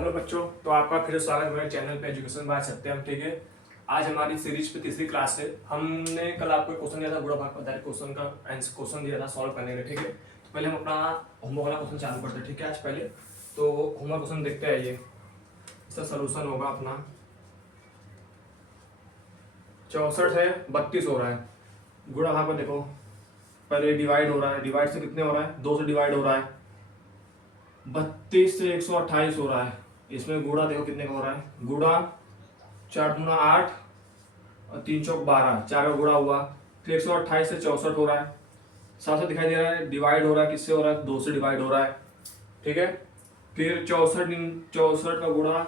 Hello बच्चों, तो आपका फिर से स्वागत है मेरे चैनल पे एजुकेशन बाय सत्यम। ठीक है, आज हमारी सीरीज पे तीसरी क्लास है। हमने कल आपको क्वेश्चन दिया था, गुणा भाग पदार्थ क्वेश्चन का आंसर क्वेश्चन दिया था सॉल्व करने के लिए। ठीक है, तो पहले हम अपना होमवर्क वाला क्वेश्चन चालू करते हैं। ठीक है, आज पहले तो होमवर्क क्वेश्चन देखते आइए। इसका सोल्यूशन होगा अपना 64 है 32 हो रहा है। गुणा भाग में देखो, पहले डिवाइड हो रहा है, डिवाइड से कितने हो रहा है, 2 से डिवाइड हो रहा है। 32 से 128 हो रहा है। इसमें गुणा देखो कितने का हो रहा है, गुणा 4 दूना 8 और 3 चौक 12, 4 का गुणा हुआ। फिर 128 से 64 हो रहा है, साथ साथ दिखाई दे रहा है। डिवाइड हो रहा है, किससे हो रहा है, 2 से डिवाइड हो रहा है। ठीक है, फिर 64 का गुणा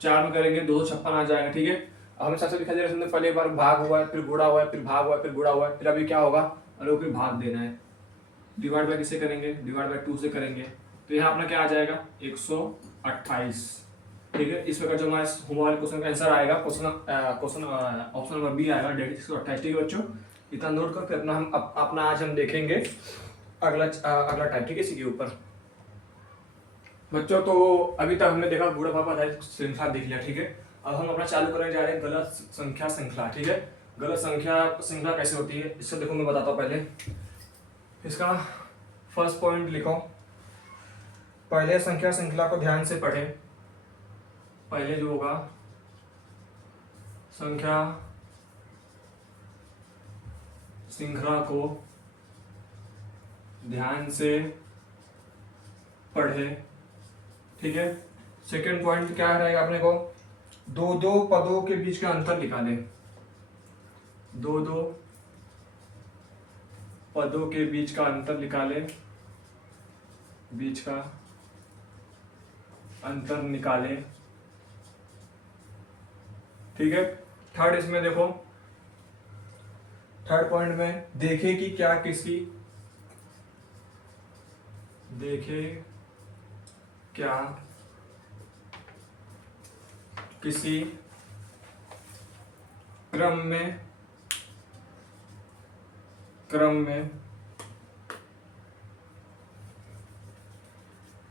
4 में करेंगे, 256 आ जाएगा। ठीक है, अब हमें साथ साथ दिखाई दे रहा है, पहले एक बार भाग हुआ है, फिर गुणा हुआ है, फिर भाग हुआ है, फिर गुणा हुआ है, फिर अभी क्या होगा, अरे फिर भाग देना है। डिवाइड बाय किससे करेंगे, डिवाइड बाय 2 से करेंगे, तो यहाँ अपना क्या आ जाएगा 128। ठीक है, इस प्रकार जो हमारे होमवर्क क्वेश्चन का आंसर आएगा, क्वेश्चन ऑप्शन नंबर बी आएगा, डेट 128। ठीक है बच्चों, इतना नोट कर, फिर अपना हम अपना आज हम देखेंगे अगला टाइप। ठीक है, इसी के ऊपर बच्चों। तो अभी तक हमने देखा गुणा भाग आधारित श्रृंखला देख लिया। ठीक है, अब हम अपना चालू करने जा रहे हैं गलत संख्या श्रृंखला। ठीक है, गलत संख्या श्रृंखला कैसे होती है इससे देखो, मैं बताता हूँ। पहले इसका फर्स्ट पॉइंट लिखो, पहले संख्या श्रृंखला को ध्यान से पढ़ें। पहले जो होगा संख्या श्रृंखला को ध्यान से पढ़े। ठीक है, सेकंड पॉइंट क्या रहेगा अपने को, दो दो पदों के बीच का अंतर निकालें। दो दो पदों के बीच का अंतर निकालें, बीच का अंतर निकालें। ठीक है, थर्ड इसमें देखो, थर्ड पॉइंट में देखे कि क्या किसी, देखे क्या किसी क्रम में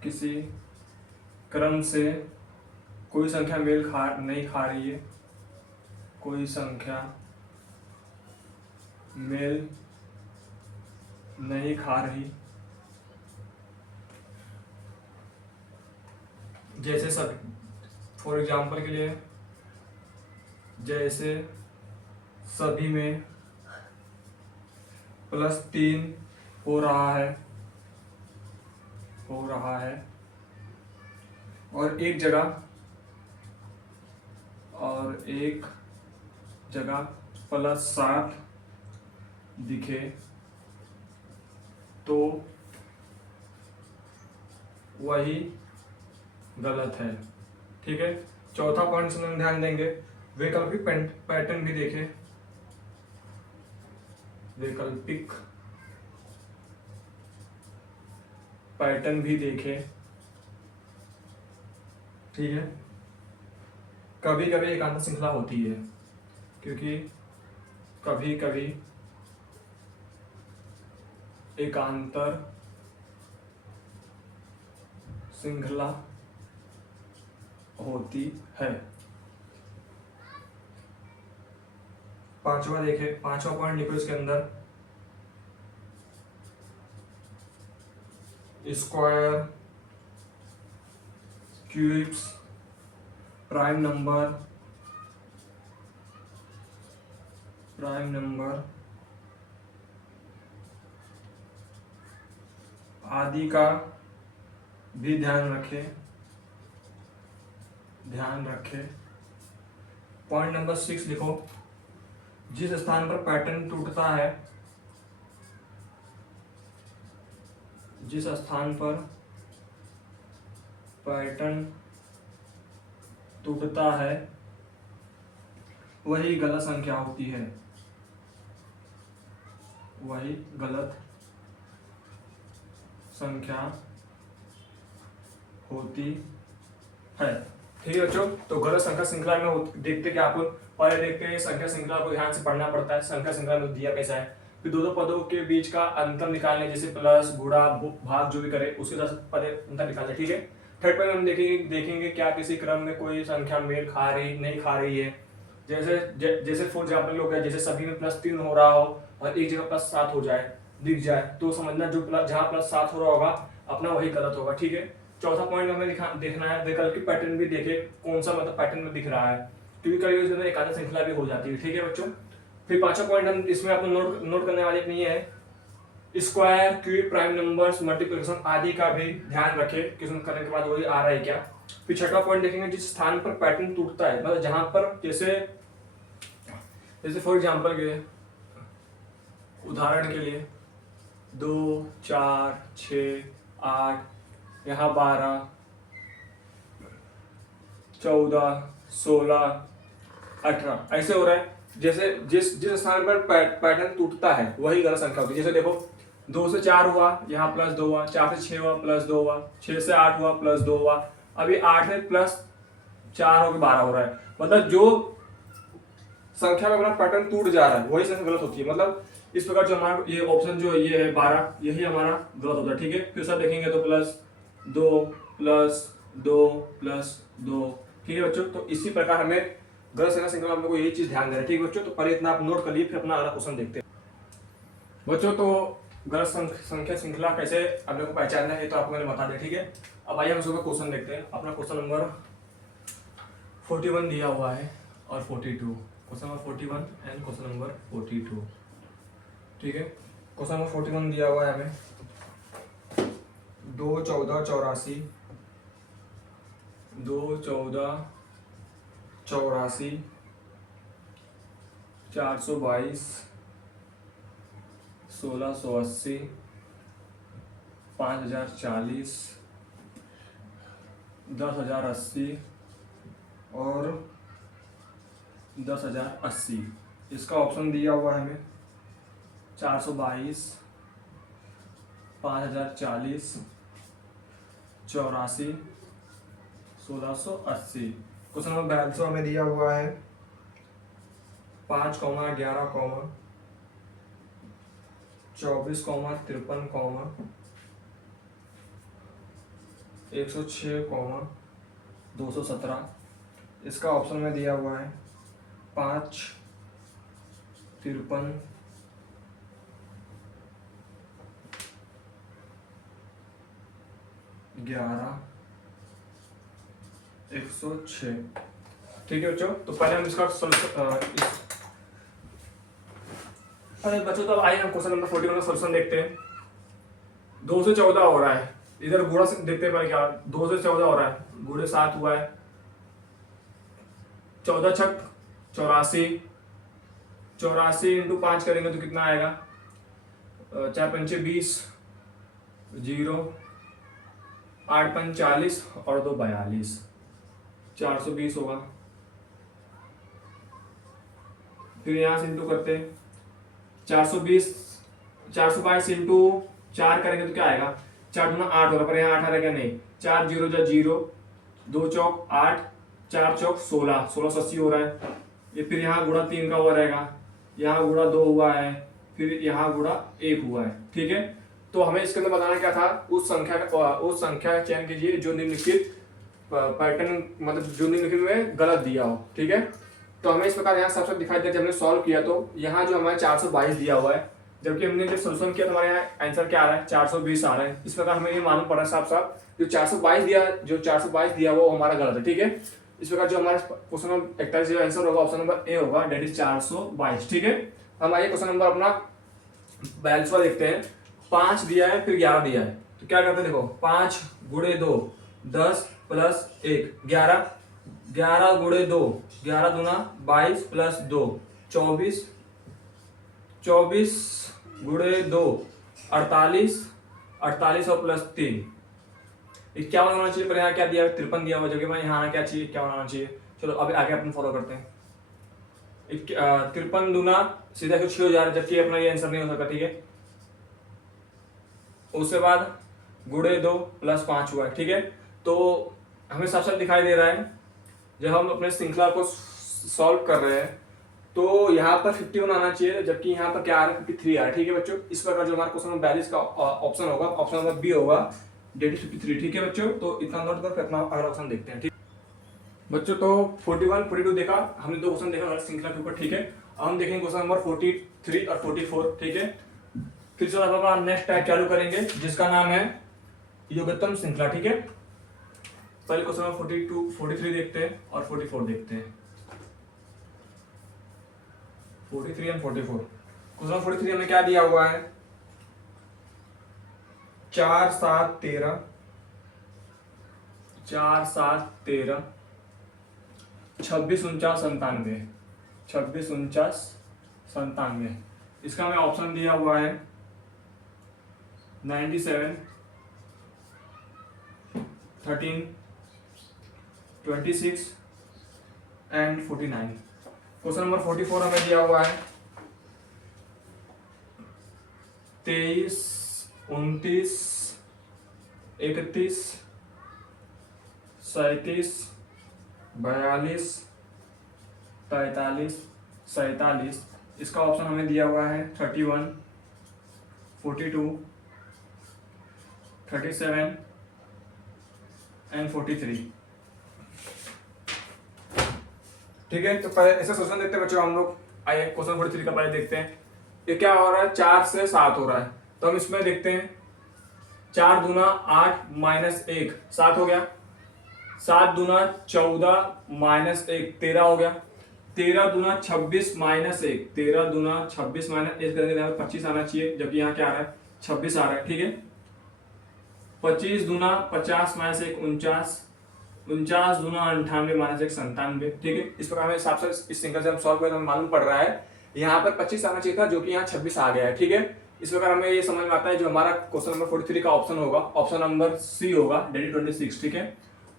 किसी क्रम से कोई संख्या मेल नहीं खा रही है, कोई संख्या मेल नहीं खा रही। जैसे सब, फॉर एग्जाम्पल के लिए, जैसे सभी में +3 हो रहा है, और एक जगह +7 दिखे तो वही गलत है। ठीक है, चौथा पॉइंट से हम ध्यान देंगे, वैकल्पिक पैटर्न भी देखें, वैकल्पिक पैटर्न भी देखें। ठीक है, कभी कभी एकांतर श्रृंखला होती है, क्योंकि कभी कभी एकांतर श्रृंखला होती है। पांचवा देखे, पांचवा पॉइंट लिखो इसके अंदर, स्क्वायर, क्यूब्स, प्राइम नंबर आदि का भी ध्यान रखें। पॉइंट नंबर 6 लिखो, जिस स्थान पर पैटर्न टूटता है, जिस स्थान पर पैटर्न टूटता है वही गलत संख्या होती है, वही गलत संख्या होती है। ठीक है बच्चों, तो गलत संख्या श्रृंखला में देखते क्या आप पहले देखते हैं, संख्या श्रृंखला को ध्यान से पढ़ना पड़ता है। संख्या श्रृंखला में दिया कैसा है, फिर दो पदों के बीच का अंतर निकालने, जैसे प्लस गुणा भाग जो भी करे उसके साथ पदे अंतर निकालने। ठीक है, थर्ड पॉइंट हम देखेंगे क्या किसी क्रम में कोई संख्या मेल खा रही नहीं खा रही है। जैसे फॉर एग्जाम्पल हो गया, जैसे सभी में +3 हो रहा हो और एक जगह +7 हो जाए दिख जाए तो समझना जो जहाँ +7 हो रहा होगा अपना वही गलत होगा, ठीक है। चौथा पॉइंट हमें देखना है वैकल्पिक पैटर्न भी देखे कौन सा मतलब पैटर्न में दिख रहा है, क्योंकि कई बार एक आधा श्रृंखला भी हो जाती है, ठीक है बच्चों। फिर पांचवा पॉइंट हम इसमें आपको नोट करने वाले नहीं है, square cube prime numbers multiplication आदि का भी ध्यान रखें कि करने के बाद वही आ रहा है क्या। फिर छठा पॉइंट देखेंगे जिस स्थान पर पैटर्न टूटता है, मतलब जहां पर जैसे फॉर एग्जांपल के उदाहरण के लिए 2 4 6 8 यहाँ 12 14 16 18 ऐसे हो रहा है। जैसे जिस स्थान पर पैटर्न टूटता है वही गलत संख्या होती है। जैसे देखो 2 से 4 हुआ, यहाँ +2 हुआ, 4 से 6 हुआ +2 हुआ, 6 से 8 हुआ +2 हुआ, अभी 8 में +4 होकर 12 हो रहा है। मतलब जो संख्या में अपना पैटर्न टूट जा रहा है वही संख्या गलत होती है। मतलब इस प्रकार जो हमारा ये ऑप्शन जो ये है 12 यही हमारा गलत होता है, ठीक है। फिर सब देखेंगे तो +2 +2 ठीक है बच्चों। तो इसी प्रकार हमें गलत संख्या श्रृंखला में यही चीज ध्यान देना है, ठीक है बच्चों। तो पहले इतना आप नोट कर लिए, फिर अपना अगला क्वेश्चन देखते हैं बच्चों। तो गलत संख्या श्रृंखला कैसे अपने को पहचानना है तो आपको मैंने बता दिया, ठीक है। अब आइए हम इसका क्वेश्चन देखते हैं। अपना क्वेश्चन नंबर 41 दिया हुआ है और 42, question number 41 and question number 42, ठीक है। क्वेश्चन नंबर 41 दिया हुआ है हमें 2 14 84 2 14 84 422 1680 5040 10,080 और 10,080। इसका ऑप्शन दिया हुआ है हमें 422 5040 84 1680। क्वेश्चन नंबर 42 हमें दिया हुआ है 5, 11, 24, 53, 106, 217। इसका ऑप्शन में दिया हुआ है 5, 53, 11, 106, ठीक है बच्चों। तो पहले हम इसका अरे बच्चों तो आइए हम क्वेश्चन नंबर 41 का सोल्यूशन देखते हैं। 2 से 14 हो रहा है, इधर गुणा से देखते हैं क्या। 2 से 14 हो रहा है, गुणे 7 हुआ है, 14 छक 84, 84 इंटू 5 करेंगे तो कितना आएगा, 4 पंचे 20, 0, 8 पंच 40 और 2 42, 420 होगा। फिर यहाँ से इंटू करते हैं 422 इंटू 4 करेंगे तो क्या आएगा, 4 दूना 8 होगा, पर यहाँ 8 आएगा नहीं, 4 0 जा 0, 2 चौक 8, 4 चौक 16, 1680 हो रहा है। ये फिर यहाँ गुणा 3 का हुआ रहेगा, यहाँ गुणा 2 हुआ है, फिर यहाँ गुणा 1 हुआ है, ठीक है। तो हमें इसके अंदर बताना क्या था, उस संख्या का चयन कीजिए जो निम्नलिखित पैटर्न मतलब जो निम्नलिखित में गलत दिया हो, ठीक है। तो हमें इस प्रकार यहाँ सबसे दिखाई दिया, जब हमने सॉल्व किया तो यहाँ जो हमारे 422 दिया हुआ है, जबकि हमने जब सोल्यूशन किया तो हमारे यहाँ आंसर क्या आ रहा है, 420 आ रहा है। इस प्रकार हमें ये मालूम पड़ा साफ साफ जो 422 दिया वो हमारा गलत है, ठीक है। इस प्रकार जो हमारा क्वेश्चन नंबर 41 जो आंसर होगा ऑप्शन नंबर ए होगा, डेट इज 422, ठीक है। हम आइए क्वेश्चन नंबर अपना 42वां देखते हैं। 5 दिया है फिर 11 दिया है, तो क्या करते हैं देखो, 5 गुणे 2 10 प्लस 1 11, 11 गुणे 2 11 दूना 22 प्लस 2 24, 24 गुणे 2 48, 48 और प्लस 3 51 होना चाहिए, पर यहाँ क्या दिया है 53 दिया हुआ, जबकि मैं यहाँ क्या चाहिए 51 होना चाहिए। चलो अभी आगे अपन फॉलो करते हैं। 53 दूना सीधा 6 हो जा रहा है, जबकि अपना ये आंसर नहीं हो सकता, ठीक है। उसके बाद गुणे 2 प्लस 5 हुआ है, ठीक है। तो हमें साफ साफ दिखाई दे रहा है जब हम अपने श्रृंखला को सॉल्व कर रहे हैं तो यहाँ पर 51 आना चाहिए, जबकि यहाँ पर क्या आ रहा है 53 आ रहा है, ठीक है बच्चों। इस प्रकार जो हमारा क्वेश्चन नंबर 42 का ऑप्शन होगा, ऑप्शन नंबर बी होगा, डेट 53। ठीक है बच्चों, तो इतना नोट करके अपना अगला क्वेश्चन देखते हैं। ठीक बच्चों, तो 41 42 देखा हमने, दो क्वेश्चन देखा श्रृंखला के ऊपर। ठीक है, अब हम देखेंगे क्वेश्चन नंबर 43 और 44। ठीक है, फिर से अपना नेक्स्ट टाइप चालू करेंगे जिसका नाम है योगतम श्रृंखला। ठीक है, पहले क्वेश्चन नंबर 42 43 देखते हैं और 44 देखते हैं। 43 एंड 44। क्वेश्चन 43 में क्या दिया हुआ है, 4 7 13, 4 7 13, 26 49 97, 26 49 97। इसका हमें ऑप्शन दिया हुआ है 97, 13, 26 एंड 49। क्वेश्चन नंबर 44 हमें दिया हुआ है 23, 29, 31, 37, 42, 43, 47। इसका ऑप्शन हमें दिया हुआ है 31, 42, 37 एंड 43। ठीक है, तो पहले ऐसा सोचना देखते हैं बच्चों हम लोग। आइए क्वेश्चन 43 का पहले देखते हैं। ये क्या हो रहा है, 4 से 7 हो रहा है, तो हम इसमें देखते हैं 4 दूना 8 माइनस 1 7 हो गया, 7 दूना 14 माइनस 1 13 हो गया, 13 दूना 26 माइनस 1 13 दूना 26 माइनस 1 करेंगे यहाँ पे 25 आना चाहिए, जबकि यहाँ क्या आ रहा है 26 आ रहा है। ठीक है, 25 दूना 50 माइनस 1 49, 49 दूना 98 माइनस 1 97। ठीक है, इस प्रकार हिसाब से इस सिंगल से हम सॉल्व करें तो हमें मालूम पड़ रहा है यहाँ पर 25 आना चाहिए था, जो कि यहाँ 26 आ गया है। ठीक है, इस प्रकार हमें ये समझ में आता है जो हमारा क्वेश्चन नंबर 43 का ऑप्शन होगा, ऑप्शन नंबर सी होगा, डेट 26। ठीक है,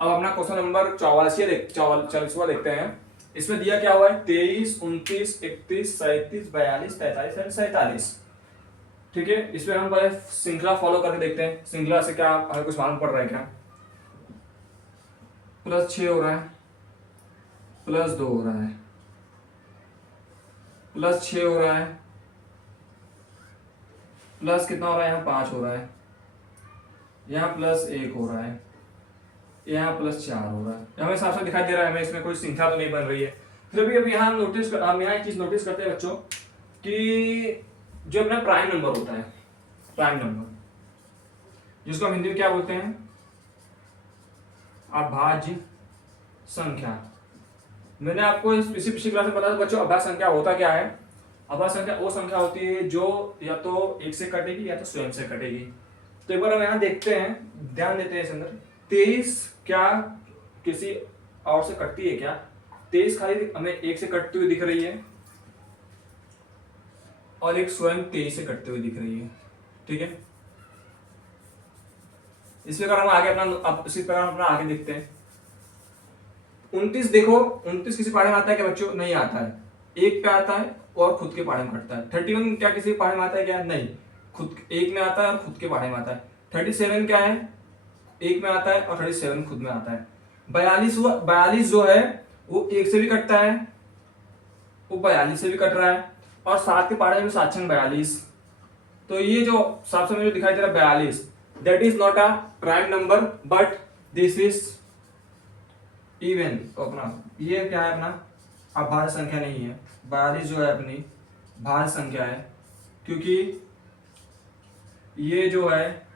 अब अपना क्वेश्चन नंबर 44वां देखते हैं। इसमें दिया क्या हुआ है 23, 29, 31, 37, 42, 43 एंड 47। ठीक है, इसमें हम पहले श्रृंखला फॉलो करके देखते हैं, श्रृंखला से क्या हमें कुछ मालूम पड़ रहा है क्या। +6 हो रहा है, +2 हो रहा है, +6 हो रहा है, प्लस कितना हो रहा है यहाँ 5 हो रहा है, यहाँ +1 हो रहा है, यहाँ +4 हो रहा है। हमें साफ साफ दिखाई दे रहा है हमें इसमें कोई श्रृंखला तो नहीं बन रही है। फिर भी अभी यहाँ हम यहाँ एक चीज नोटिस करते हैं बच्चों कि जो अपना प्राइम नंबर होता है, प्राइम नंबर जिसको हम हिंदी में क्या बोलते हैं, अभाज्य संख्या। मैंने आपको इसी पिछली क्लास में बताया बच्चों अभाज्य संख्या होता क्या है। अभाज्य संख्या वो संख्या होती है जो या तो 1 से कटेगी या तो स्वयं से कटेगी। तो एक बार हम यहाँ देखते हैं, ध्यान देते हैं इस अंदर 23 क्या किसी और से कटती है क्या, 23 खाली हमें 1 से कटती हुई दिख रही है और एक स्वयं 23 से कटते हुए दिख रही है। ठीक है, इस प्रकार हम आगे इसी प्रकार अपना आगे देखते हैं। 29 देखो, 29 किसी पाढ़े में आता है क्या बच्चों, नहीं आता है, 1 पे आता है और खुद के पाढ़े में कटता है। 31 क्या किसी पाढ़े में आता है क्या, नहीं, खुद 1 में आता है और खुद के पाढ़े में आता है। 37 क्या है, 1 में आता है और 37 खुद में आता है। 42 जो है वो 1 से भी कटता है, वो 42 से भी कट रहा है और 7 के पाढ़े में 7 42। तो ये जो साफ साफ दिखाई दे रहा है 42, that is not a prime number but this is even. तो अपना ये क्या है, अपना अभाज्य संख्या नहीं है, 42 जो है अपनी भाज्य संख्या है, क्योंकि ये जो है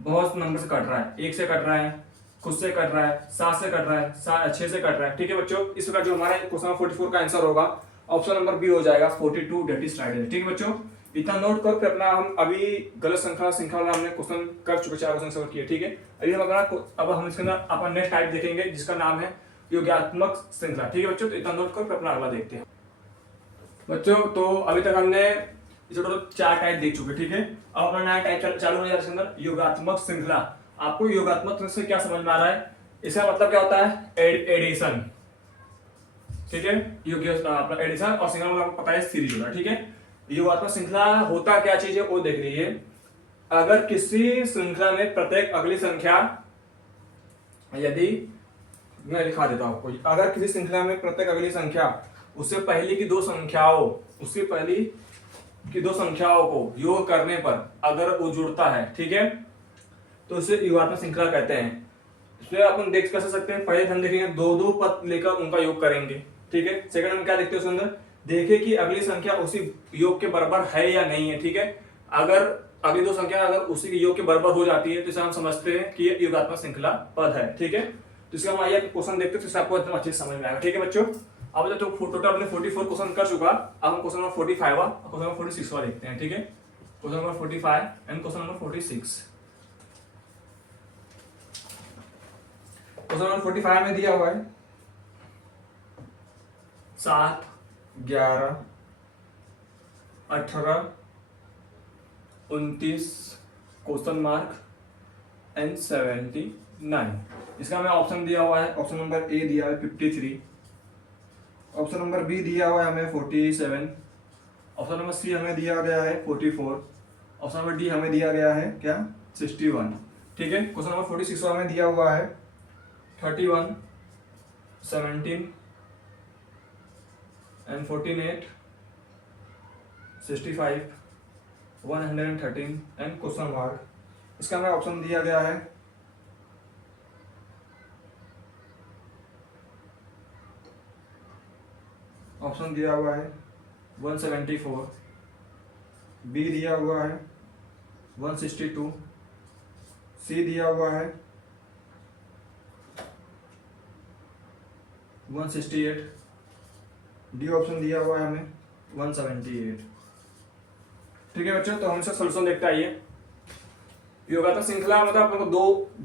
बहुत नंबर से कट रहा है, 1 से कट रहा है, खुद से कट रहा है, 7 से कट रहा है, 6 से कट रहा है। ठीक है बच्चों, इस प्रकार जो हमारा क्वेश्चन 44 का आंसर होगा ऑप्शन नंबर बी हो जाएगा 42 डेट इज राइट। ठीक है बच्चों, इतना नोट कर फिर अपना हम अभी गलत श्रृंखला वाला हमने क्वेश्चन कर चुके, 4 क्वेश्चन सॉल्व किए। ठीक है, अभी हम अब हम इसके अंदर अपना नेक्स्ट टाइप देखेंगे जिसका नाम है योगात्मक श्रृंखला। ठीक है बच्चों, तो इतना नोट कर फिर अपना अगला देखते हैं बच्चों। तो अभी तक हमने इसे टोटल 4 टाइप देख चुके। ठीक है, अब अपना नया टाइप चालू हो इसके अंदर योगात्मक श्रृंखला। आपको योगात्मक से क्या समझ में आ रहा है, इसका मतलब क्या होता है, एडिशन। ठीक है, अपना एडिशन और श्रृंखला आपको पता है सीरीज होता है। ठीक है, योगात्मक श्रृंखला होता क्या चीज है वो देख लीजिए। अगर किसी श्रृंखला में प्रत्येक अगली संख्या, यदि मैं लिखा देता हूं आपको, अगर किसी श्रृंखला में प्रत्येक अगली संख्या उससे पहले की दो संख्याओं, उससे पहले की दो संख्याओं को योग करने पर अगर वो जुड़ता है, ठीक है, तो इसे युगात्मक श्रृंखला कहते हैं। इसमें अपन देख कर सकते हैं, पहले हम देखेंगे दो दो पद लेकर उनका योग करेंगे, ठीक है। सेकंड हम क्या देखते हैं उसके अंदर, देखे कि अगली संख्या उसी योग के बराबर है या नहीं है, ठीक है। अगर अगली दो संख्या अगर उसी के योग के बराबर हो जाती है तो इसे हम समझते हैं कि ये योगात्मक श्रृंखला पद है, ठीक है। तो इसका हम आइए क्वेश्चन देखते हैं, तो आपको एकदम अच्छे से समझ में आएगा, ठीक है बच्चों। अब जो टोटल अपने 44 क्वेश्चन कर चुका, अब हम क्वेश्चन नंबर 45 और क्वेश्चन नंबर 46 देखते हैं, ठीक है। Question number 45 and question number 46। Question number 45 में दिया हुआ है 7, 11, 18, 29 क्वेश्चन मार्क एंड 79। इसका हमें ऑप्शन दिया हुआ है, ऑप्शन नंबर ए दिया है 53, ऑप्शन नंबर बी दिया हुआ है हमें 47, ऑप्शन नंबर सी हमें दिया गया है 44, ऑप्शन नंबर डी हमें दिया गया है क्या 61, ठीक है। क्वेश्चन नंबर 46 हमें दिया हुआ है 31, 17 एंड 48, 65, 113 एंड क्वेश्चन मार्क। इसका हमें ऑप्शन दिया गया है ऑप्शन दिया हुआ है 174, बी दिया हुआ है 162, सी दिया हुआ है 168, डी ऑप्शन दिया हुआ है हमें 178, ठीक है बच्चों। तो हम इसका सोल्यूशन देखते आइए। योगात्मक श्रृंखला मतलब अपन को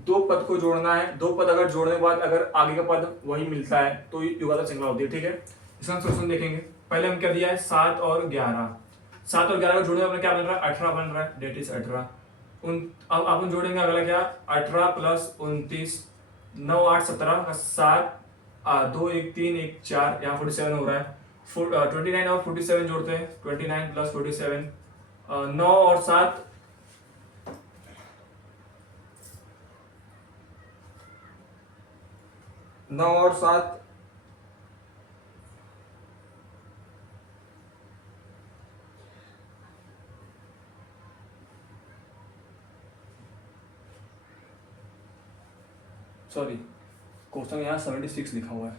दो पद को जोड़ना है, दो पद अगर जोड़ने के बाद अगर आगे का पद वही मिलता है तो योगात्मक श्रृंखला होती है, ठीक है। इसका हम सोल्यूशन देखेंगे। पहले हम क्या दिया है 7 और 11, 7 और 11 को जोड़ने में क्या बन रहा है 18 बन रहा है, डेट इज 18। अब अपन जोड़ेंगे अगला क्या 18 प्लस 29, 9 8 17 7 2 1 3 1 4, यहाँ 47 हो रहा है। 29 और 47 जोड़ते हैं, 29 प्लस 47, 9 और 7 9 और 7 सॉरी क्वेश्चन यहाँ 76 लिखा हुआ है।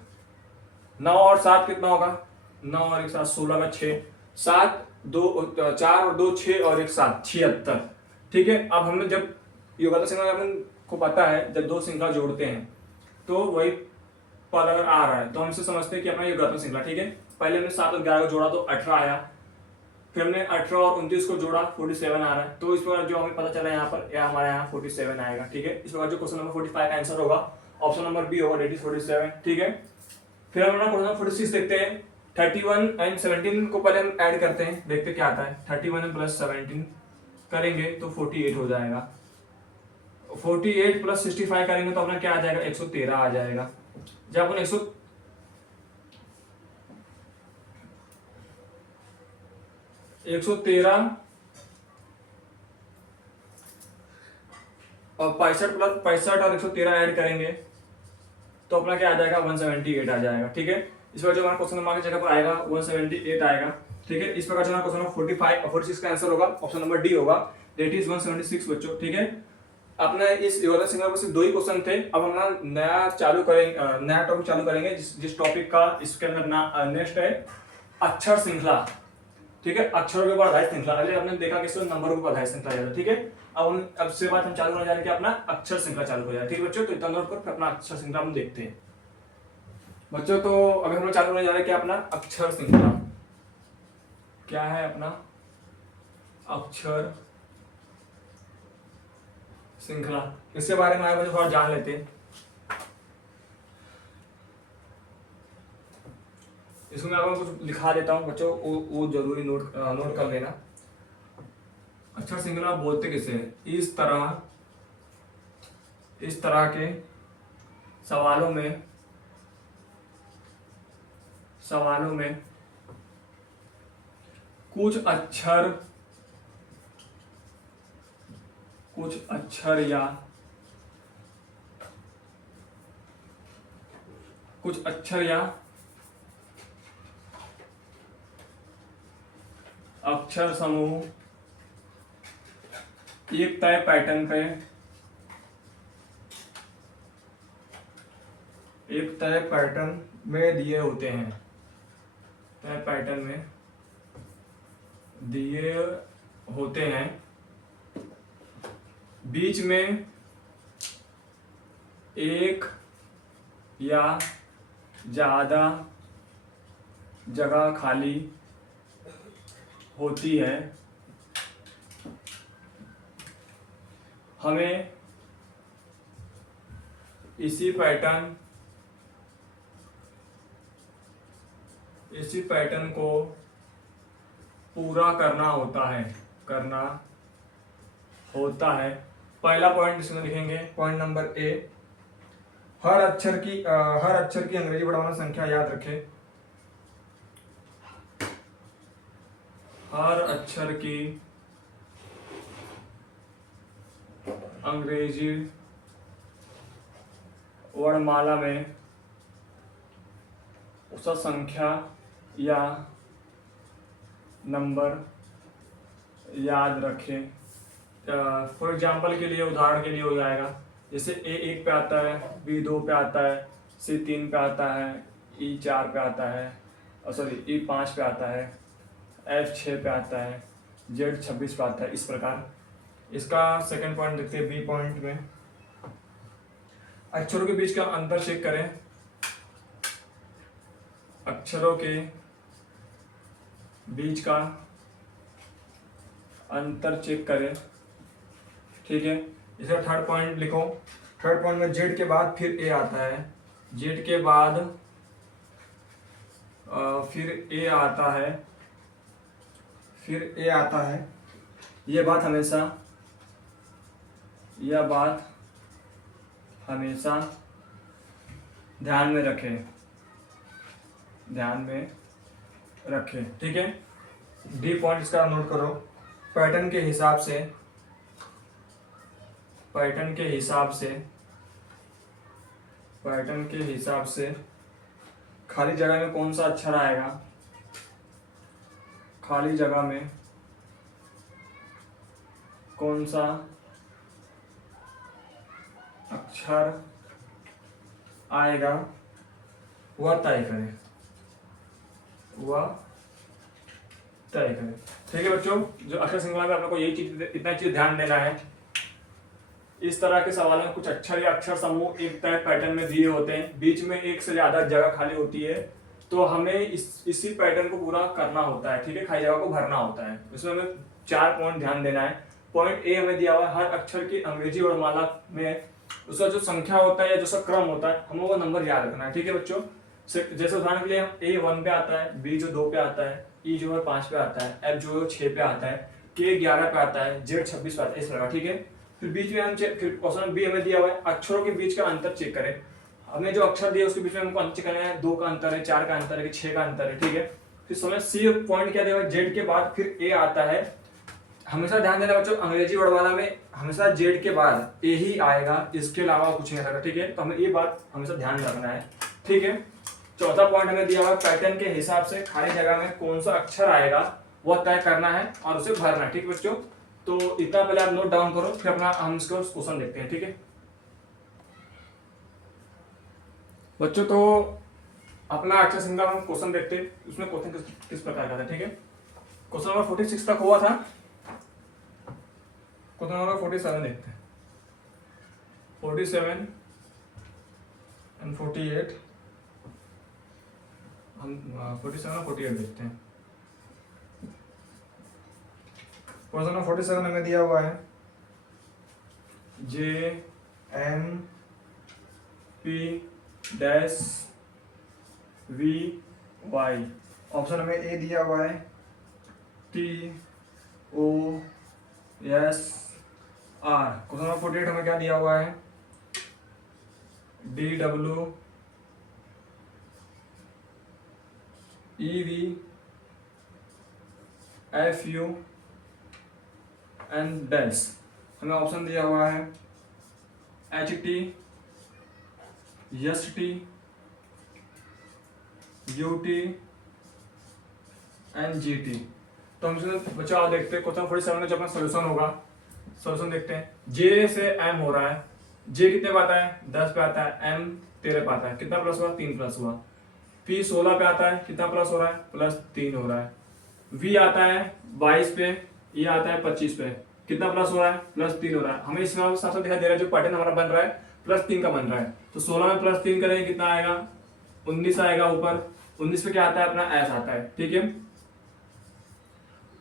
9 और 7 कितना होगा, 9 और 1 7 16 का 6, 7 2 4 और 2 6 और 1 7 76, ठीक है। अब हमने जब योगात्मक श्रृंखला अपन को पता है जब दो श्रृंखला जोड़ते हैं तो वही पद अगर आ रहा है तो हम इसे समझते हैं कि अपना योगात्मक श्रृंखला, ठीक है। पहले हमने 7 और 11 को जोड़ा तो 18 आया, फिर हमने 18 और 29 को जोड़ा 47 आ रहा है, तो इस प्रकार जो हमें पता चला यहाँ पर हमारे यहाँ 47 आएगा, ठीक है। इस प्रकार जो क्वेश्चन नंबर 45 का आंसर होगा ऑप्शन नंबर बी होगा, डेट इज 47, ठीक है। फिर हम अपना क्वेश्चन 46 देखते हैं। 31 एंड 17 को पहले हम ऐड करते हैं, देखते क्या आता है। 31 प्लस 17 करेंगे तो 48 हो जाएगा, 48 प्लस 65 करेंगे तो अपना क्या आ जाएगा 113 आ जाएगा। जब अपन 113 और 65 और 113 ऐड करेंगे तो अपना क्या आ जाएगा 178 आ जाएगा, ठीक है। इस बार जो हमारा क्वेश्चन नंबर की जगह पर आएगा 178 आएगा, ठीक है। इस प्रकार जो हमारा क्वेश्चन नंबर 45 और 46 का आंसर होगा ऑप्शन नंबर डी होगा, दैट इज 176 बच्चों, ठीक है। अपने इस योगात्मक श्रृंखला में सिर्फ 2 ही क्वेश्चन थे। अब हम ना नया टॉपिक चालू करेंगे जिस टॉपिक का इसके अंदर नेक्स्ट है अक्षर श्रृंखला, ठीक है। अक्षरों के ऊपर आधारित श्रृंखला, अरे हमने देखा कि नंबरों के ऊपर आधारित श्रृंखला है, ठीक है। अब से बात हम चालू होने जा रहे हैं कि अपना अक्षर श्रृंखला चालू हो जाए, ठीक है बच्चों। तो इतना नोट कर फिर अपना अक्षर श्रृंखला हम देखते हैं बच्चों। तो अगर हम चालू होने जा रहे हैं कि अपना अक्षर श्रृंखला क्या है, अपना अक्षर श्रृंखला, इसके बारे में आगे मुझे थोड़ा जान लेते हैं। इसको मैं आपको कुछ लिखा देता हूँ बच्चों, वो जरूरी नोट कर लेना। अक्षर श्रृंखला बोलते किसे, इस तरह के सवालों में कुछ अक्षर या अक्षर समूह एक तय पैटर्न पे एक तय पैटर्न में दिए होते हैं, तय पैटर्न में दिए होते हैं, बीच में एक या ज़्यादा जगह खाली होती है, हमें इसी पैटर्न को पूरा करना होता है। पहला पॉइंट इसमें लिखेंगे, पॉइंट नंबर ए, हर अक्षर की अंग्रेजी बढ़ाना संख्या याद रखें। हर अक्षर की अंग्रेजी वर्णमाला में उसका संख्या या नंबर याद रखें। फॉर एग्जाम्पल के लिए, उदाहरण के लिए हो जाएगा, जैसे A1 पे आता है, B2 पे आता है, C3 पे आता है, E4 पे आता है, E5 पे आता है, F6 पे आता है, Z26 पे आता है। इस प्रकार इसका सेकंड पॉइंट देखते हैं, बी पॉइंट में अक्षरों के बीच का अंतर चेक करें। अक्षरों के बीच का अंतर चेक करें, ठीक है। इसका थर्ड पॉइंट लिखो। थर्ड पॉइंट में जेड के बाद फिर ए आता है, जेड के बाद फिर ए आता है, फिर ए आता है। यह बात हमेशा ध्यान में रखें, ठीक है। डी पॉइंट इसका नोट करो। पैटर्न के हिसाब से खाली जगह में कौन सा अक्षर आएगा, खाली जगह में कौन सा अक्षर आएगा वह तय करें, ठीक है बच्चों। जो अक्षर श्रृंखला में आप लोग को यही चीज, इतना चीज ध्यान देना है। इस तरह के सवालों में कुछ अक्षर या अक्षर समूह एक तय पैटर्न में दिए होते हैं, बीच में एक से ज्यादा जगह खाली होती है, तो हमें इसी पैटर्न को पूरा करना होता है, ठीक है। खाली जगह को भरना होता है। इसमें हमें 4 पॉइंट ध्यान देना है। पॉइंट ए हमें दिया हुआ है, हर अक्षर की अंग्रेजी वर्णमाला में उसका जो संख्या होता है या जो क्रम होता है, हमें वो नंबर याद रखना है, ठीक है बच्चों। जैसे उदाहरण के लिए ए 1 पे आता है, बी जो 2 पे आता है, ई जो है 5 पे आता है, एफ जो 6 पे आता है, के 11 पे आता है, जेड 26 पे आता है, इस तरह, ठीक है। फिर बीच में हम फिर क्वेश्चन बी हमें दिया हुआ है, अक्षरों के बीच का अंतर चेक करें। हमें जो अक्षर दिया उसके बीच में हमको अंतर चेक करना है, 2 का अंतर है, 4 का अंतर है, 6 का अंतर है, ठीक है। फिर समय सी पॉइंट क्या दिया हुआ है, जेड के बाद फिर ए आता है। हमेशा ध्यान देना बच्चों, अंग्रेजी वर्णमाला में हमेशा जेड के बाद ए ही आएगा, इसके अलावा कुछ नहीं आएगा, ठीक है। तो हमें ये बात हमेशा ध्यान रखना है, ठीक है। चौथा पॉइंट हमें दिया हुआ है, पैटर्न के हिसाब से खाली जगह में कौन सा अक्षर आएगा वह तय करना है और उसे भरना है, ठीक है बच्चों। तो इतना पहले आप नोट डाउन करो, फिर अपना हम इसको क्वेश्चन देखते हैं, ठीक है बच्चों। तो अपना अक्षर श्रृंखला हम क्वेश्चन देखते हैं, उसमें क्वेश्चन किस प्रकार का था, ठीक है। क्वेश्चन नंबर 46 तक हुआ था, क्वेश्चन नंबर 47 देखते हैं। 47 एंड 48, हम 47 और 48 देखते हैं। क्वेश्चन नंबर 47 हमें दिया हुआ है, J M P dash V Y. Option हमें ए दिया हुआ है, T O S R. Question number 48 हमें क्या दिया हुआ है, D W E V F U and dash. हमें ऑप्शन दिया हुआ है H T S T U T and G T. तो हम बच्चों आप देखते हैं क्वेश्चन 47 में जो अपना सोल्यूशन होगा, सोल्यूशन देखते हैं। जे से एम हो रहा है, जे कितने पे आता है, 10 पे आता है, एम 13 पे आता है, कितना प्लस हुआ, 3 प्लस हुआ। पी 16 पे आता है, कितना प्लस हो रहा है, +3 हो रहा है। वी आता है 22 पे, ये आता है 25 पे, कितना प्लस हो रहा है, +3 हो रहा है। हमें इस हिसाब से दिखाई दे रहा है जो पैटर्न हमारा बन रहा है +3 का बन रहा है। तो 16 में +3 करेंगे कितना आएगा, 19 आएगा ऊपर। 19 पे क्या आता है, अपना एस आता है, ठीक है।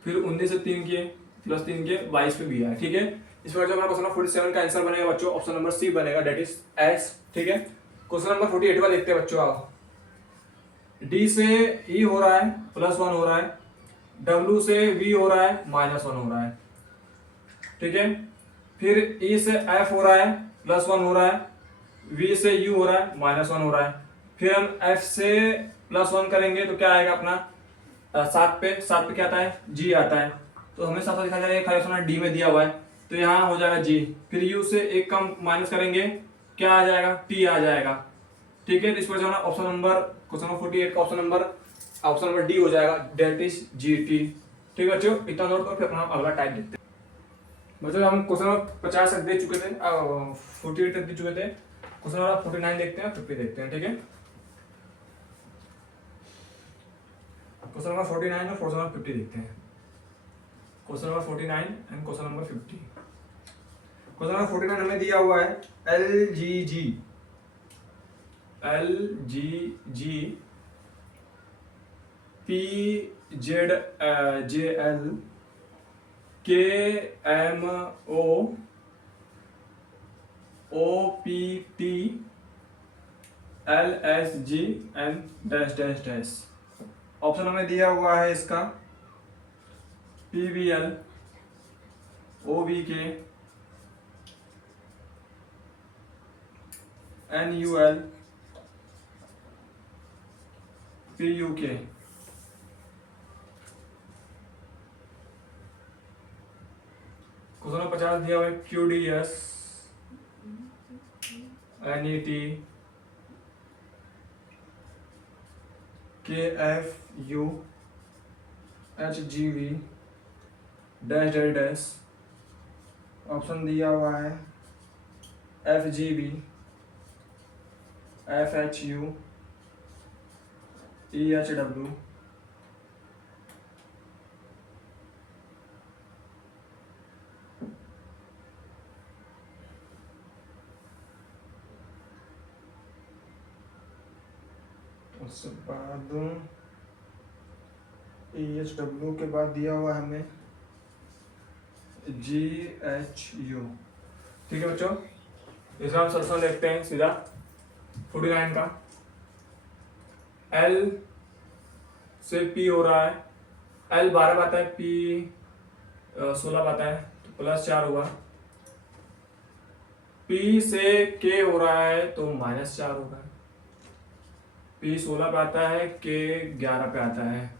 फिर 19 से 3 किए, +3 के 22 पे भी आया, ठीक है। इस बार जो हमारा क्वेश्चन नंबर 47 का आंसर बनेगा बच्चों, ऑप्शन नंबर सी बनेगा, डेट इज एस, ठीक है। क्वेश्चन नंबर 48 का देखते हैं बच्चों। आओ, डी से ई हो रहा है +1 हो रहा है, डब्ल्यू से वी हो रहा है -1 हो रहा है, ठीक है। फिर ई से एफ हो रहा है +1 हो रहा है, वी से यू हो रहा है -1 हो रहा है। फिर हम एफ से +1 करेंगे तो क्या आएगा अपना 7 पे क्या आता है, जी आता है। तो हमें साथ साथ दिखा जाएगा, खाली ऑप्शन डी में दिया हुआ है तो यहाँ हो जाएगा जी। फिर यू से एक कम माइनस करेंगे, क्या आ जाएगा, टी आ जाएगा, ठीक है। तो इस पर जो है ऑप्शन नंबर, क्वेश्चन नंबर 48 का ऑप्शन नंबर डी हो जाएगा, डेट इज जी टी, ठीक है बच्चों। इतना नोट करो, फिर अपना अगला टाइप देखते हैं बच्चों। हम क्वेश्चन नंबर 50 तक दे चुके थे, 48 तक दे चुके थे। क्वेश्चन नंबर 49 देखते हैं, 50 देखते हैं, ठीक है। क्वेश्चन नंबर 49 और क्वेश्चन नंबर 50 देखते हैं। Question number 49 and question number 50। Question number 49 हमें दिया हुआ है L G G P Z J L K M O P T L S G N dash dash dash. Option हमें दिया हुआ है इसका P V L, O B K, N U L, P U K. Question 50 दिया हुआ है Q D S, N E T, K F U, H G V, dash dash dash. Option दिया हुआ है F G B, F H U, E H W. उसके बाद ई H W के बाद दिया हुआ है हमें जी एच यू, ठीक है बच्चों। इसका हम सॉल्यूशन देखते हैं सीधा 49 का। एल से पी हो रहा है, एल 12 पे आता है, पी 16 पे आता है, तो +4 हुआ। पी से के हो रहा है तो -4 होगा। पी 16 पे आता है, के 11 पे आता है,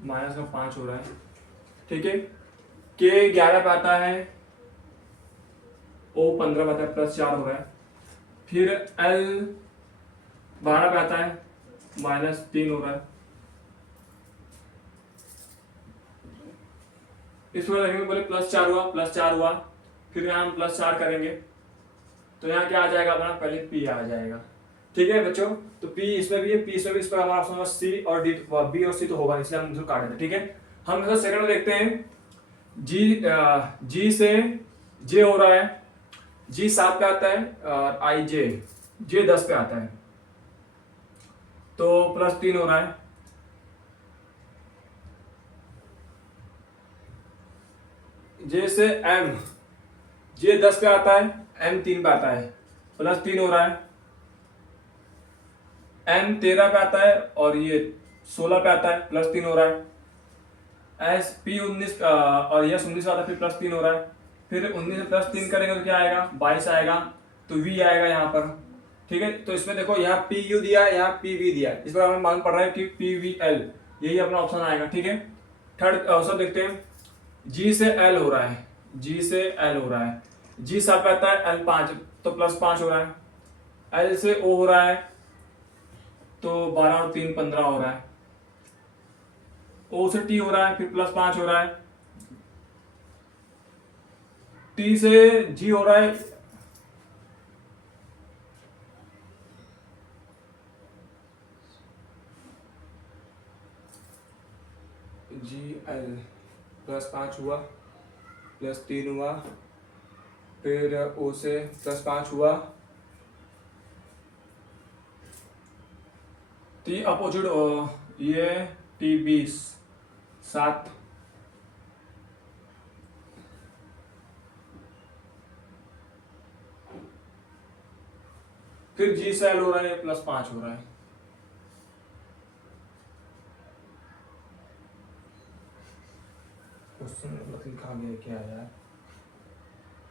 -5 हो रहा है, ठीक है। के 11 पे आता है, ओ 15 पे आता है, +4 हो रहा है। फिर एल 12 पे आता है, -3 हो रहा है। इसमें लगेंगे बोले +4 हुआ। फिर यहाँ हम +4 करेंगे तो यहाँ क्या आ जाएगा अपना, पहले पी आ जाएगा, ठीक है बच्चों। तो पी इसमें भी है, पी इसमें भी, इस पर हमारा ऑप्शन सी और डी, बी और सी तो होगा, इसलिए हम इसको काट देते, ठीक है। हम सेकंड में देखते हैं जी से जे हो रहा है, जी 7 पे आता है और आई जे 10 पे आता है, तो +3 हो रहा है। जे से एम, जे 10 पे आता है, एम 3 पे आता है, +3 हो रहा है। एम 13 पे आता है और ये 16 पे आता है, +3 हो रहा है। एस पी 19 और यस 19 आता है, फिर +3 हो रहा है। फिर 19 से +3 करेंगे तो क्या आएगा, 22 आएगा, तो वी आएगा यहाँ पर, ठीक है। तो इसमें देखो यहाँ पी यू दिया, यहाँ पी वी दिया, इस पर हमें मालूम पड़ रहा है कि पी वी एल, यही अपना ऑप्शन आएगा, ठीक है। थर्ड ऑप्शन देखते हैं, जी से एल हो रहा है, जी से एल हो रहा है, जी 7 पे आता है, एल 5 तो +5 हो रहा है। एल से ओ हो रहा है तो 12 और 3 15 हो रहा है। ओ से टी हो रहा है, फिर +5 हो रहा है। टी से जी हो रहा है, GL +5 हुआ, +3 हुआ, फिर O से +5 हुआ, T अपोजिट ये T20 7, फिर G से L हो रहा है +5 हो रहा है। क्वेश्चन मतलब लिखा गया क्या यार,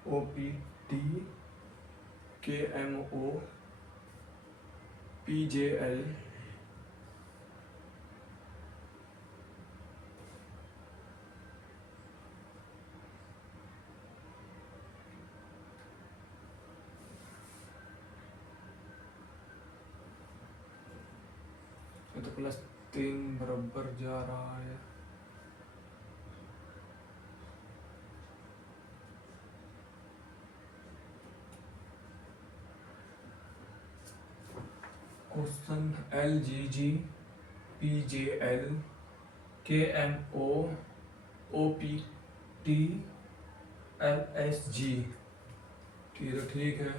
OPT KMO PJL तो +3 बराबर जा रहा है। Question LGG PJL KMO OPT LSG, ठीक है।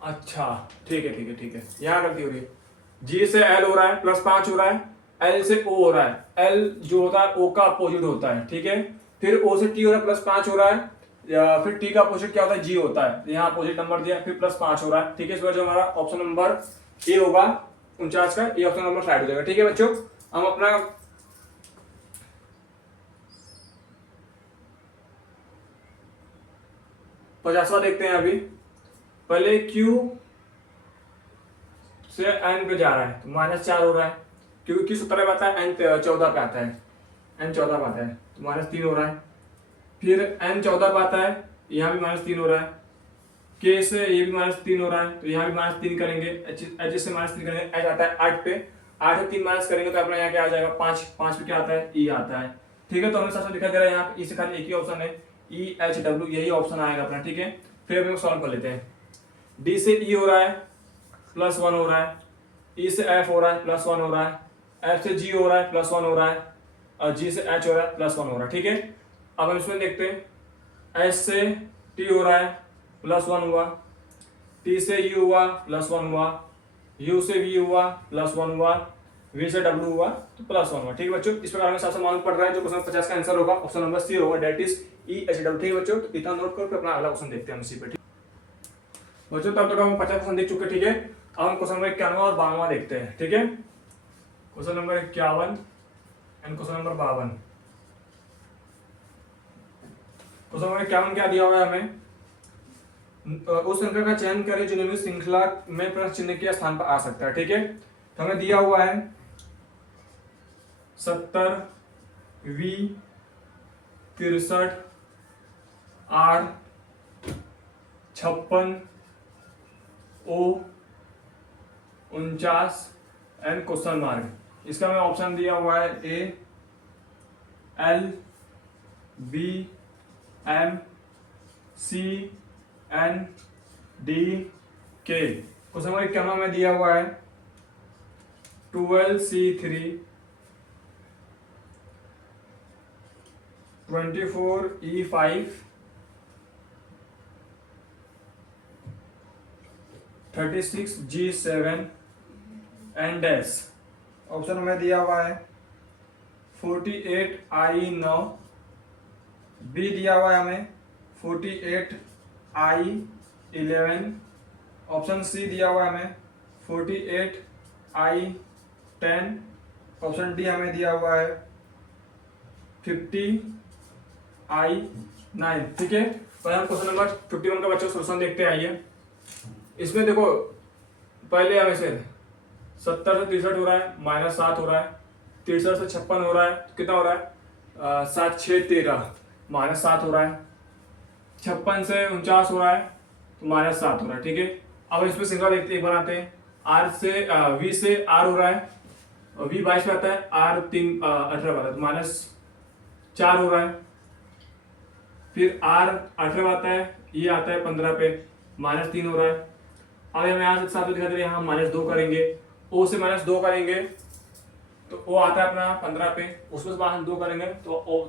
अच्छा ठीक है, यहाँ गलती हो रही है। G से L हो रहा है +5 हो रहा है, L से O हो रहा है, L जो होता है O का अपोजिट होता है, ठीक है। फिर O से T हो रहा है +5 हो रहा है, या फिर T का अपोजिट क्या होता है, G होता है। यहाँ अपोजिट नंबर दिया, फिर +5 हो रहा है, ठीक है। इस वजह से हमारा ऑप्शन नंबर ए होगा 49 का, ये ऑप्शन नंबर स्लाइड हो जाएगा, ठीक है बच्चों। हम अपना पचासवा देखते हैं अभी। पहले Q से N पे जा रहा है तो -4 हो रहा है, क्योंकि Q 17 पे आता है, N 14 पे आता है, N 14 पे आता है तो -3 हो रहा है। फिर N 14 पे आता है, यहाँ भी -3 हो रहा है। K से ये भी -3 हो रहा है तो यहाँ भी -3 करेंगे, H से -3 करेंगे, H आता है 8 पे, 8 से 3 माइनस करेंगे तो अपना यहाँ क्या आ जाएगा 5, 5 पे क्या आता है E आता है, ठीक है। तो हमें साथ दिखाई दे रहा है यहाँ E से खाली एक ही ऑप्शन है, EHW, यही ऑप्शन आएगा अपना, ठीक है। फिर हम सॉल्व कर लेते हैं। D से E हो रहा है +1 हो रहा है, E से F हो रहा है +1 हो रहा है, F से G हो रहा है +1 हो रहा है, और G से H हो रहा है +1 हो रहा है, ठीक है। अब हम इसमें देखते हैं, S से T हो रहा है +1 हुआ, T से U हुआ +1 हुआ, U से V हुआ +1 हुआ, V से W हुआ तो +1 हुआ, ठीक है बच्चों। इस प्रकार हमें सबसे मालूम पड़ रहा है, जो क्वेश्चन 50 का आंसर होगा ऑप्शन नंबर सी होगा, डेट इज EHW, ठीक है बच्चों। तो इतना नोट करो, अपना अगला क्वेश्चन देखते हैं हम इसी पे, ठीक बच्चों। तब तक हम 50 क्वेश्चन देख चुके, ठीक है। अब हम क्वेश्चन नंबर 51 और 52 देखते हैं, ठीक है। Question number 51 and question number 52। Question number 51 क्या दिया हुआ है हमें, उस संख्या का चयन करें जो निम्न श्रृंखला में प्रश्न चिन्ह के स्थान पर आ सकता है, ठीक है। तो हमें दिया हुआ है 70 V 63 R 56 O 49 and question mark. इसका हमें ऑप्शन दिया हुआ है A L B M C N D K। Question number 51 में दिया हुआ है 12 C3 24 E5 36 G7 and dash. Option में दिया हुआ है 48 I9, बी दिया हुआ है हमें 48 I11, ऑप्शन सी दिया हुआ है हमें 48 I10, ऑप्शन डी हमें दिया हुआ है 50 I9, ठीक है। पर हम क्वेश्चन नंबर 51 का बच्चों सोल्यूशन देखते हैं, आइए। इसमें देखो पहले हमें से 70 से 63 हो रहा है -7 हो रहा है, 63 से 56 हो रहा है, कितना हो रहा है 7 6 13 -7 हो रहा है, 56 से 49 हो रहा है तो -7 हो रहा है, ठीक है। अब इसमें श्रृंखला देखते हैं, बनाते हैं। आर से वी से आर हो रहा है और वी 22 पे आता है, आर 3 18 पे आता है तो -4 हो रहा है। फिर आर 18 पे आता है, ये आता है 15 पे, -3 हो रहा है। अब हम यहाँ से हिसाब से दिखा दे रहे हैं, यहाँ -2 करेंगे, ओ से -2 करेंगे तो ओ आता है अपना 15 पे, उसमें से हम 2 करेंगे तो ओ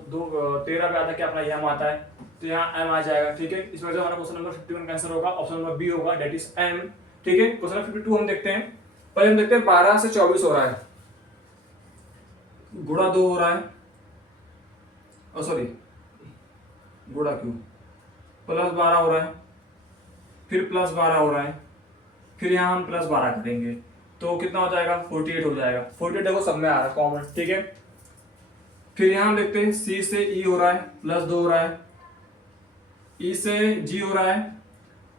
13 पे आता है, क्या अपना एम आता है, तो यहाँ एम आ जाएगा। ठीक है, इस वजह से हमारा क्वेश्चन नंबर 51 का आंसर होगा ऑप्शन नंबर बी होगा, डेट इज एम। ठीक है, क्वेश्चन नंबर 52 हम देखते हैं। पहले हम देखते हैं 12 से 24 हो रहा है, गुणा 2 हो रहा है, सॉरी गुणा क्यों, +12 हो रहा है, फिर +12 हो रहा है, फिर यहाँ हम +12 करेंगे तो कितना हो जाएगा, 48 हो जाएगा। 48 देखो सब में आ रहा है कॉमन। ठीक है, फिर यहाँ हम देखते हैं सी से ई हो रहा है, +2 हो रहा है, ई से जी हो रहा है,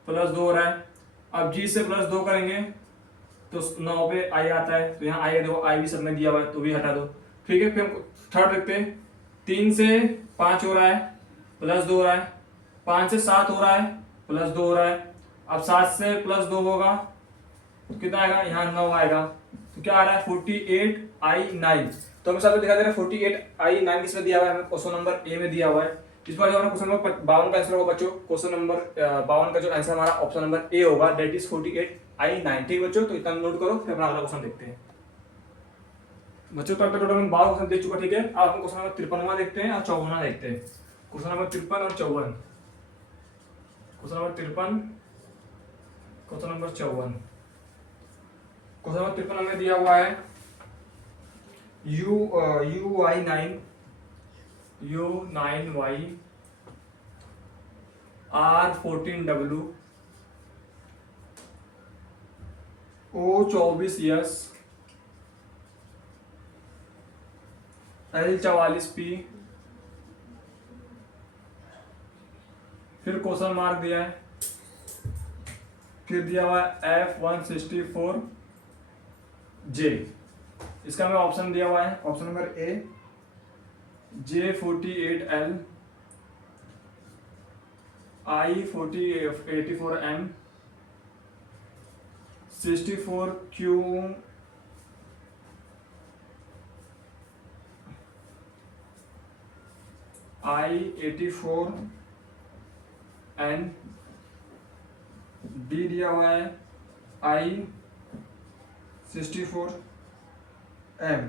+2 हो रहा है। अब जी से +2 करेंगे तो 9 पे आई आता है, तो यहाँ आई देखो, आई भी सब में दिया हुआ है तो भी हटा दो। ठीक है, फिर हम थर्ड देखते हैं, 3 से 5 हो रहा है, +2 हो रहा है, 5 से 7 हो रहा है, +2 हो रहा है। अब 7 से +2 होगा तो कितना आएगा, यहाँ 9 आएगा, तो क्या आ रहा है 48I9। तो हमें साथ दिखा दे रहा है 48I9 किसमें दिया हुआ है, हमें क्वेश्चन नंबर ए में दिया हुआ है। इस बार जो हमारा क्वेश्चन नंबर 52 का आंसर होगा बच्चों, क्वेश्चन नंबर 52 का जो आंसर हमारा ऑप्शन नंबर ए होगा, डेट इज 48I9। ठीक बच्चों, तो इतना नोट करो, फिर अपना अगला क्वेश्चन देखते हैं बच्चों। तो टोटल हम 12 क्वेश्चन देख चुका। ठीक है, अब हम क्वेश्चन नंबर 53वां देखते हैं और 54वां देखते हैं। क्वेश्चन नंबर 53 और 54, question number 53, question number 54। Question number 53 हमें दिया हुआ है U9Y R14W O24S L44P, फिर क्वेश्चन मार्क दिया है, फिर दिया हुआ है F164J। इसका हमें ऑप्शन दिया हुआ है, ऑप्शन नंबर ए J48L I84M 64Q I84N, D दिया हुआ है I64M।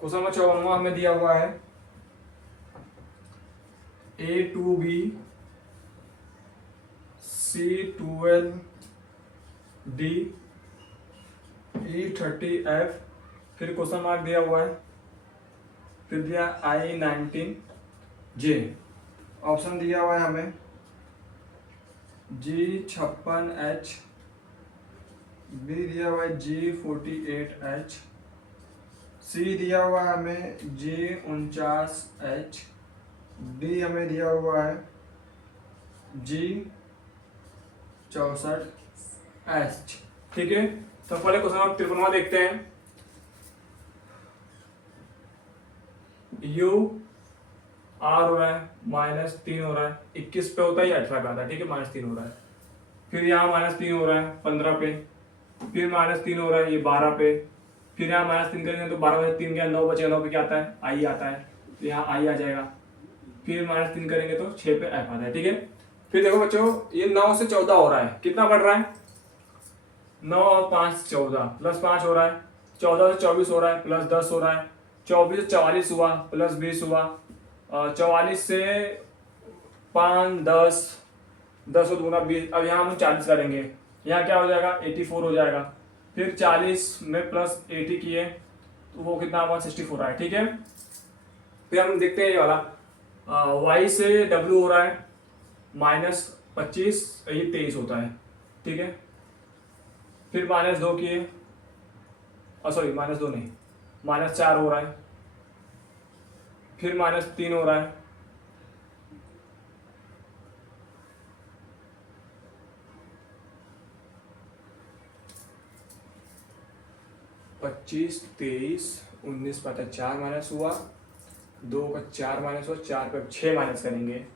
क्वेश्चन नंबर 54 हमें दिया हुआ है A2B C12D E30F, फिर क्वेश्चन मार्क दिया हुआ है, फिर दिया I19J। ऑप्शन दिया हुआ है हमें G56H, बी दिया हुआ है G48H, सी दिया हुआ है हमें G49H, डी हमें दिया हुआ है G64H। ठीक है, तो पहले क्वेश्चन नंबर 53वां देखते हैं। U R हो रहा है, -3 हो रहा है, 21 पे होता है या 18 पे आता है। ठीक है, -3 हो रहा है, फिर यहाँ -3 हो रहा है 15 पे, फिर -3 हो रहा है ये 12 पे, फिर यहाँ -3 करेंगे तो 12 में 3 गया 9 बचेगा, 9 पे क्या आता है, आई आता है, तो यहाँ आई आ जाएगा। फिर -3 करेंगे तो 6 पे एफ आता है। ठीक है, फिर देखो बच्चों, ये 9 से 14 हो रहा है, कितना बढ़ रहा है, 9 और 5 14, +5 हो रहा है, 14 से 24 हो रहा है, +10 हो रहा है, 24 से 44 हुआ, +20 हुआ, 44 से 5 10, 10 और 2 20। अब यहाँ हम 40 करेंगे, यहाँ क्या हो जाएगा 84 हो जाएगा, फिर 40 में +80 किए तो वो कितना 164 है। ठीक है, फिर हम देखते हैं ये वाला y से w हो रहा है -25, ये 23 होता है। ठीक है, फिर -2 किए, सॉरी -2 नहीं, -4 हो रहा है, फिर -3 हो रहा है, -25 23 19 पता 4 माइनस हुआ, 2 का 4 माइनस हुआ, 4 पे 6 माइनस करेंगे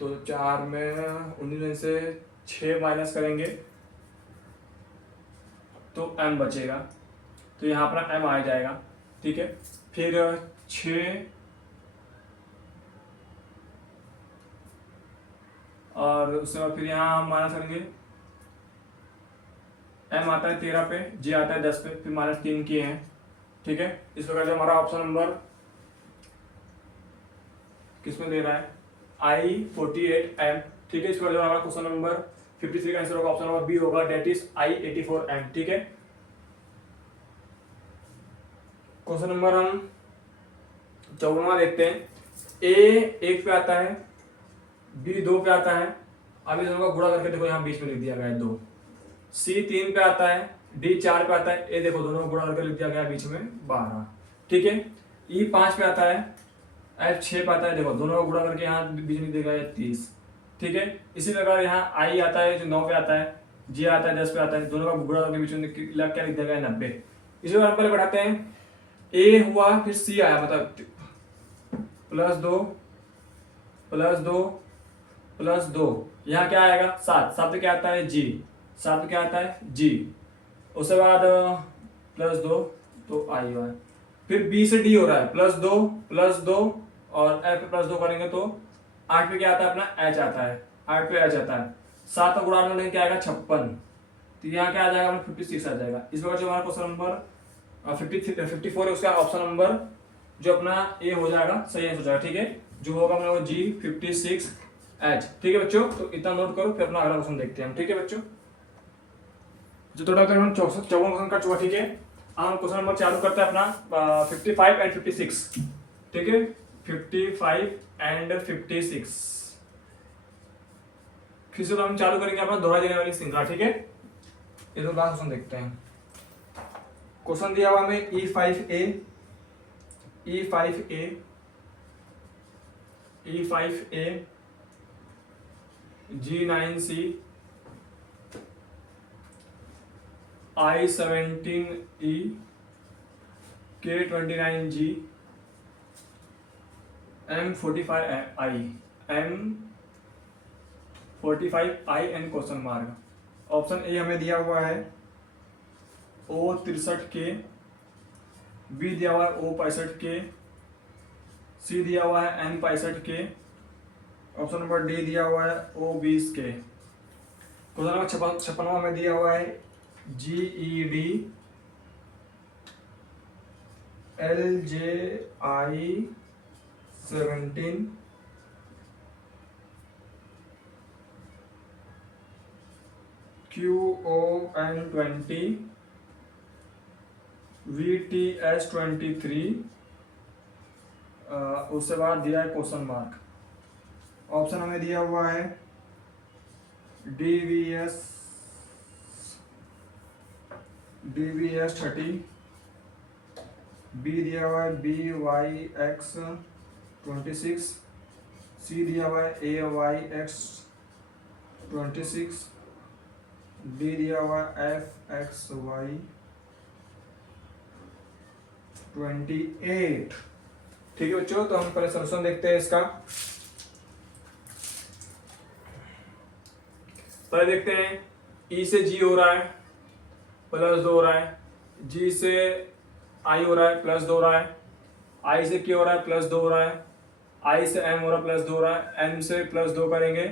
तो 4 में 19 में से 6 माइनस करेंगे तो m बचेगा, तो यहाँ पर m आ जाएगा। ठीक है, फिर 6 और उसके बाद फिर यहाँ हम माइनस करेंगे, m आता है 13 पे, j आता है 10 पे, फिर -3 किए हैं। ठीक है, इस प्रकार से हमारा ऑप्शन नंबर किसमें दे रहा है, I48M। ठीक है, इस प्रकार से हमारा क्वेश्चन नंबर 53 का आंसर होगा ऑप्शन नंबर बी होगा, डेट इज I84M। ठीक है, क्वेश्चन नंबर हम 54वां देखते हैं। A 1 पे आता है, B 2 पे आता है। अब इन दोनों का गुणा करके देखो, यहाँ बीच में लिख दिया गया है 2। C 3 पे आता है, D 4 पे आता है, A देखो दोनों का गुणा करके लिख दिया गया है बीच में 12। ठीक है, E 5 पे आता है, F 6 पे आता है, देखो दोनों का गुणा करके यहाँ बीच में लिख दिया गया है 30। ठीक है, इसी प्रकार यहाँ I आता है जो 9 पे आता है, J आता है 10 पे आता है, दोनों का गुणा करके बीच में क्या लिख दिया गया है 90। इसी प्रकार पहले बढ़ाते हैं, A हुआ फिर C आया, मतलब +2 +2 +2, यहाँ क्या आएगा 7, 7 पे क्या आता है G, 7 पे क्या आता है G, उसके बाद +2 तो I हुआ है। फिर B से D हो रहा है, +2 और F पे +2 करेंगे तो 8 पे क्या आता है अपना H आता है, 8 पे H आता है, 7 का गुणा में क्या आएगा 56, तो यहाँ क्या आ जाएगा अपना 56 आ जाएगा। इस प्रकार से हमारा क्वेश्चन नंबर 54 है, उसका ऑप्शन नंबर जो अपना ए हो जाएगा, सही आंसर हो जाएगा। ठीक है, जो होगा अपना वो G56H। ठीक है बच्चों, तो इतना नोट करो, फिर अपना अगला क्वेश्चन देखते हैं हम। ठीक है बच्चों, जो थोड़ा हम 54 क्वेश्चन कर चुका। ठीक है, हम क्वेश्चन नंबर चालू करते हैं अपना 55 एंड 56। ठीक है, 55 एंड 56 फिर से हम चालू करेंगे अपना दोहराई देने वाली श्रृंखला। ठीक है, ये तो क्वेश्चन देखते हैं। क्वेश्चन दिया हुआ हमें E5A G9C I17E K29G M45I and question mark. Option A हमें दिया हुआ है O63K, बी दिया हुआ है O65K, सी दिया हुआ है N65K, ऑप्शन नंबर डी दिया हुआ है O20K। क्वेश्चन नंबर 56वां में दिया हुआ है GED LJI17 QON20 VTS23, उसके बाद दिया है क्वेश्चन मार्क। ऑप्शन हमें दिया हुआ है DVS30, बी दिया हुआ है BYX26, सी दिया हुआ है AYX26, डी दिया हुआ है FXY28। ठीक है बच्चों, तो हम पहले सोल्यूशन देखते हैं इसका। पहले देखते हैं, E से G हो रहा है +2 हो रहा है, G से I हो रहा है +2 हो रहा है, I से K हो रहा है +2 हो रहा है, I से M हो रहा है +2 हो रहा है, M से +2 करेंगे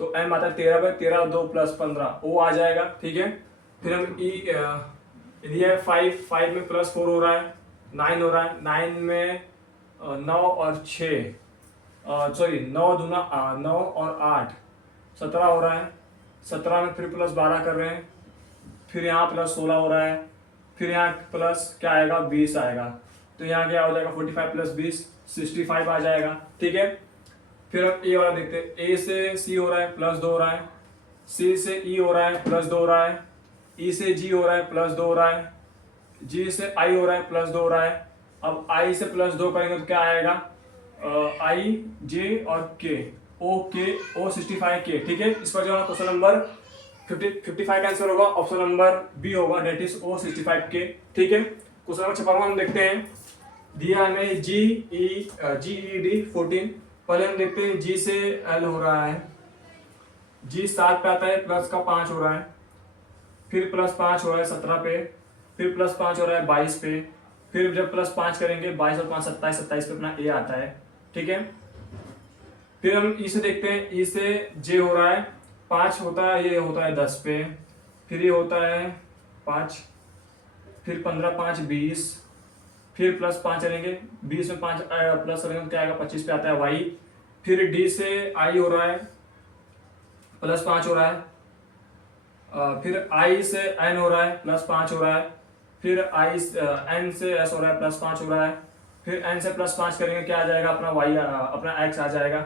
तो M आता है 13 पे, 13 2 + 15 O आ जाएगा। ठीक है, फिर हम दिया है 5 में +4 हो रहा है, 9 हो रहा है, 9 में 9 और 6 सॉरी 9 दूना 9 और 8 17 हो रहा है, 17 में फिर +12 कर रहे हैं, फिर यहाँ +16 हो रहा है, फिर यहाँ प्लस क्या आएगा 20 आएगा, तो यहाँ क्या हो जाएगा 45 + 20 65 आ जाएगा। ठीक है, फिर हम ए वाला देखते हैं। ए से सी हो रहा है +2 हो रहा है, सी से ई हो रहा है +2 हो रहा है, ई से जी हो रहा है +2 हो रहा है, जी से आई हो रहा है +2 हो रहा है। अब आई से +2 करेंगे तो क्या आएगा आई जे और के O65K। ठीक है, इस पर जो है क्वेश्चन नंबर 55 का आंसर होगा, ऑप्शन नंबर बी होगा, डेट इज O65K। ठीक है, क्वेश्चन नंबर 56 हम देखते हैं। दिया हमें GED 14। पहले हम देखते हैं G से L हो रहा है, G 7 पे आता है, प्लस का 5 हो रहा है, फिर +5 हो रहा है 17 पे, फिर +5 हो रहा है 22 पे, फिर जब +5 करेंगे 22 और 5 27, 27 पे अपना ए आता है। ठीक है, फिर हम ई से देखते हैं, ई से जे हो रहा है 5 होता है, ये होता है 10 पे, फिर ये होता है 5, फिर 15 5 20, फिर प्लस 5 चलेंगे, 20 में 5 प्लस करेंगे तो क्या आएगा 25 पे आता है वाई। फिर डी से आई हो रहा है प्लस 5 हो रहा है, फिर आई से एन हो रहा है प्लस 5 हो रहा है, फिर आई एन से एस हो रहा है प्लस 5 हो रहा है, फिर एन से प्लस 5 करेंगे क्या आ जाएगा अपना वाई, अपना एक्स आ जाएगा।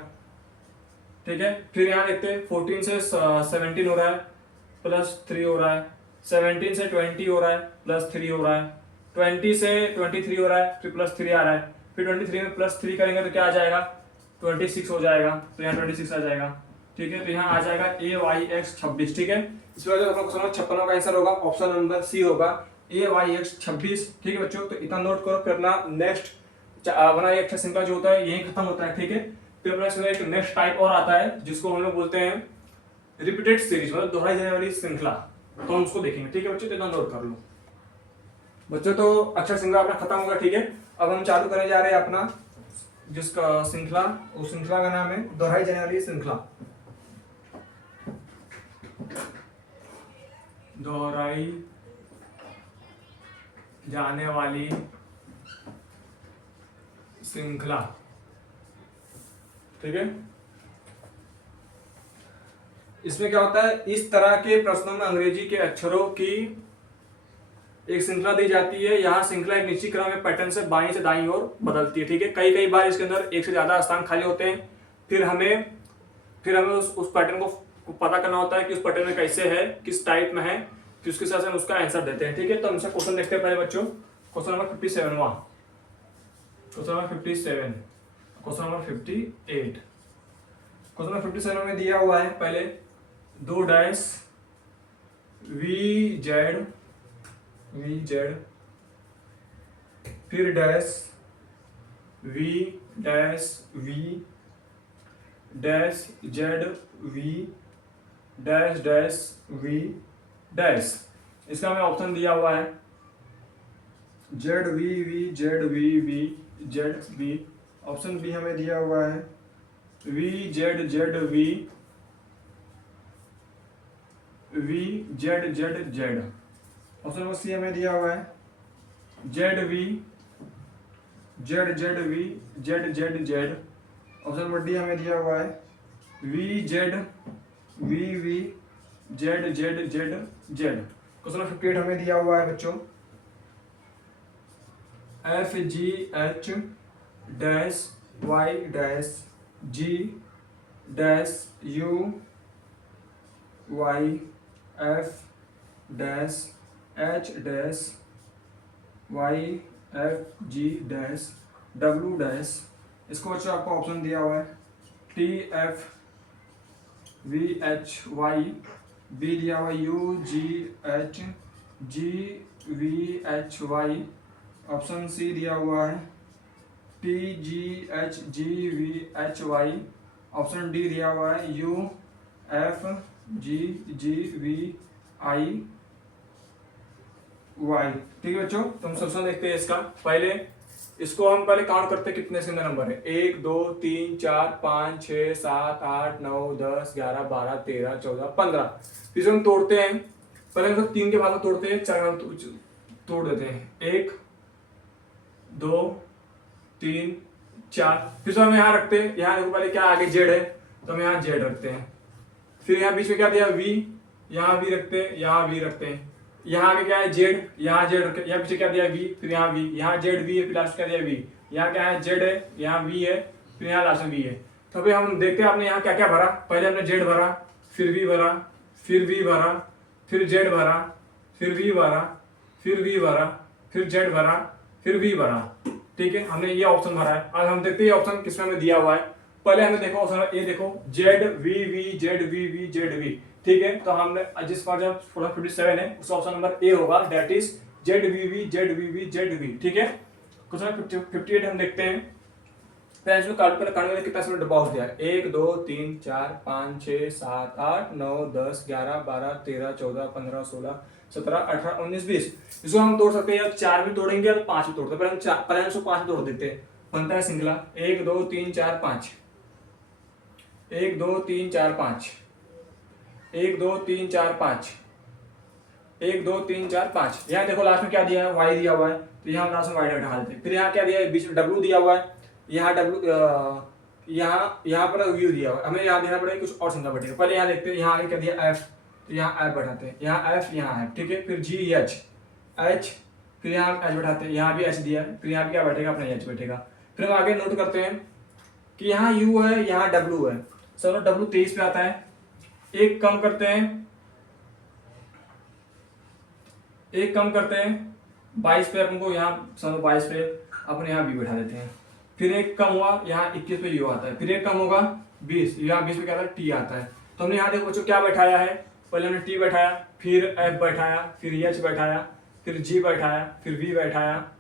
ठीक है, फिर यहाँ देखते हैं 14 से 17 हो रहा है प्लस 3 हो रहा है, 17 से 20 हो रहा है प्लस 3 हो रहा है, 20 से 23 हो रहा है फिर प्लस 3 आ रहा है, फिर 23 में प्लस 3 करेंगे तो क्या आ जाएगा 26 हो जाएगा, तो यहाँ 26 आ जाएगा। ठीक है, तो यहाँ आ जाएगा ए वाई एक्स 26। ठीक है, इस वजह से अपना क्वेश्चन नंबर 56 का आंसर होगा ऑप्शन नंबर सी होगा ए वाई एक्स 26। ठीक है बच्चों, तो इतना नोट करो, फिर अपना नेक्स्ट अपना एक श्रृंखला जो होता है यही खत्म होता है। ठीक है, फिर अपना इसमें एक नेक्स्ट टाइप और आता है जिसको हम लोग बोलते हैं रिपीटेड सीरीज, मतलब दोहराई जाने वाली श्रृंखला, तो हम उसको देखेंगे। ठीक है बच्चों, तो इतना नोट कर लो बच्चों। तो अक्षर श्रृंखला अपना खत्म होगा। ठीक है, अब हम चालू करने जा रहे हैं अपना जिसका श्रृंखला, उस श्रृंखला का नाम है दोहराई जाने वाली श्रृंखला। दोहराई जाने वाली श्रृंखला। ठीक है, इसमें क्या होता है, इस तरह के प्रश्नों में अंग्रेजी के अक्षरों की एक श्रृंखला दी जाती है। यहाँ श्रृंखला एक निश्चित क्रम में पैटर्न से बाईं से दाईं ओर बदलती है। ठीक है, कई कई बार इसके अंदर एक से ज्यादा स्थान खाली होते हैं, फिर हमें उस पैटर्न को पता करना होता है कि उस पैटर्न में कैसे है, किस टाइप में है, फिर उसके साथ हम उसका आंसर देते हैं। ठीक है, तो हमसे क्वेश्चन देखते हैं पहले बच्चों, क्वेश्चन नंबर 57वां, question number 57, question number 58। Question number 57 में दिया हुआ है पहले 2 डैश वी जेड फिर dash V dash Z V dash V dash. इसका हमें ऑप्शन दिया हुआ है Z V Z V. Option B हमें दिया हुआ है V Z V Z. Option number C हमें दिया हुआ है Z V Z Z. Option number D हमें दिया हुआ है V Z Z Z. Question number 58 हमें दिया हुआ है बच्चों F G H dash Y dash G dash U Y F dash H dash Y F G dash W dash. इसको बच्चों आपको ऑप्शन दिया हुआ है T F V H Y, B दिया हुआ U G H G V H Y. Option C दिया हुआ है T G V H Y. Option D दिया हुआ है U F G V I Y. ठीक है बच्चों, तो हम सोल्यूशन देखते हैं इसका। पहले इसको हम काउंट करते हैं कितने सिंगल नंबर है, 1 2 3 4 5 6 7 8 9 10 11 12 13 14 15। फिर हम तोड़ते हैं, पहले हम 3 के भाग में तोड़ते हैं, 4 में तोड़ देते हैं, 1 2 3 4। फिर हम यहाँ रखते हैं, यहाँ देखो पहले क्या आगे जेड है तो हम यहाँ जेड रखते हैं, फिर यहाँ बीच में क्या दिया वी, यहाँ वी रखते हैं, यहाँ वी रखते हैं, यहाँ आगे क्या है जेड, यहाँ जेड रखते हैं, यहाँ पीछे क्या दिया वी, फिर यहाँ वी, यहाँ जेड वी है, फिर लास्ट क्या दिया वी, यहाँ क्या है जेड है, यहाँ वी है, फिर यहाँ लास्ट में वी है। तो अभी हम देखते हैं आपने यहाँ क्या क्या भरा, पहले हमने जेड भरा, फिर वी भरा, फिर वी भरा, फिर जेड भरा, फिर वी भरा, फिर वी भरा, फिर जेड भरा, फिर वी भरा। ठीक है, हमने ये ऑप्शन भरा है। अब हम देखते हैं ऑप्शन किसमें हमें दिया हुआ है। पहले हमें देखो ऑप्शन ए देखो Z V Z V Z V. ठीक है, तो हमने जिस पर जब 57 है उस ऑप्शन नंबर ए होगा, that is Z V Z V. ठीक है, क्वेश्चन 58 हम देखते हैं। पहले इसमें काटने में कितना इसमें डब्बा दिया है, 1 2 3 4 5 6 7 8 9 10 11 12 13 14 15 16 17 18 19 20। इसको हम तोड़ सकते हैं, 4 भी तोड़ेंगे या 5 भी तोड़ते हैं। पहले हम 5 तोड़ देते हैं, बनता है श्रृंखला 1 2 3 4 5। 1 2 3 4 5, 1 2 3 4 5, 1 2 3 4 5। यहाँ देखो लास्ट में क्या दिया है, y दिया हुआ है, तो यहाँ लास्ट में y बैठा देते हैं। फिर यहाँ क्या दिया है, बीच में w दिया हुआ है, यहाँ w यहाँ पर u दिया हुआ है। हमें यहाँ देना पड़ेगा कुछ और संख्या बैठेगा। पहले यहाँ देखते हैं, यहाँ आगे क्या दिया f, तो यहाँ f बैठाते हैं, यहाँ f यहाँ f, ठीक है। फिर g h, फिर यहाँ h बैठाते हैं, यहाँ भी h दिया है, फिर यहाँ भी क्या बैठेगा, अपना h बैठेगा। फिर हम आगे नोट करते हैं कि यहाँ u है, यहाँ w है। सर w 23 पे आता है, एक कम करते हैं 22 पे, अपन को यहाँ सर 22 पे अपन यहाँ b बैठा देते हैं। फिर एक कम हुआ, यहाँ 21 पे u आता है। फिर एक कम होगा 20, यहाँ 20 पे क्या आता है, t आता है। तो हमने यहाँ देखो बच्चों क्या बैठाया है, पहले हमने t बैठाया, फिर f बैठाया, फिर h बैठाया, फिर g बैठाया, फिर v बैठाया,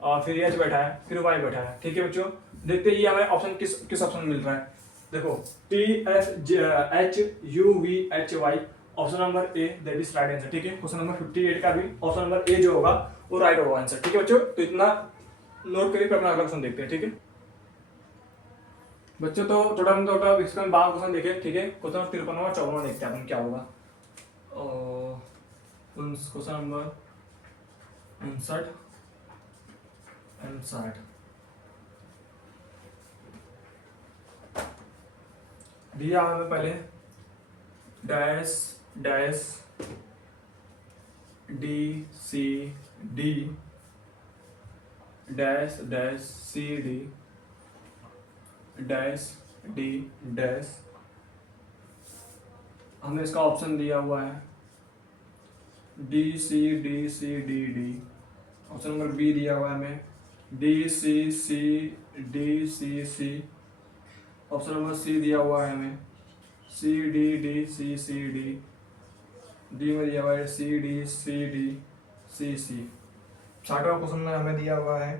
और फिर h बैठाया, फिर y बैठाया। ठीक है बच्चों, देखते हैं ये हमें ऑप्शन किस ऑप्शन में मिल रहा है। देखो t f h u v h y, option number A, that is right answer. ठीक है, क्वेश्चन नंबर 58 का भी ऑप्शन नंबर ए जो होगा वो राइट होगा आंसर। ठीक है बच्चों, तो इतना नोट करिए, फिर अपना अगला क्वेश्चन देखते हैं। ठीक है बच्चों, तो टोटल इसका 12 क्वेश्चन देखे। ठीक है, क्वेश्चन नंबर 53 और 54 देखते हैं अपन क्या होगा। क्वेश्चन नंबर 59 एंड 60 दिया हमें पहले dash dash D C D dash dash C D dash D dash, हमें इसका ऑप्शन दिया हुआ है D C D C D D. Option number B दिया हुआ है हमें D C C D C सी। ऑप्शन नंबर सी दिया हुआ है हमें C D D C C D. D में दिया हुआ है C D C D C सी। 60वां क्वेश्चन में हमें दिया हुआ है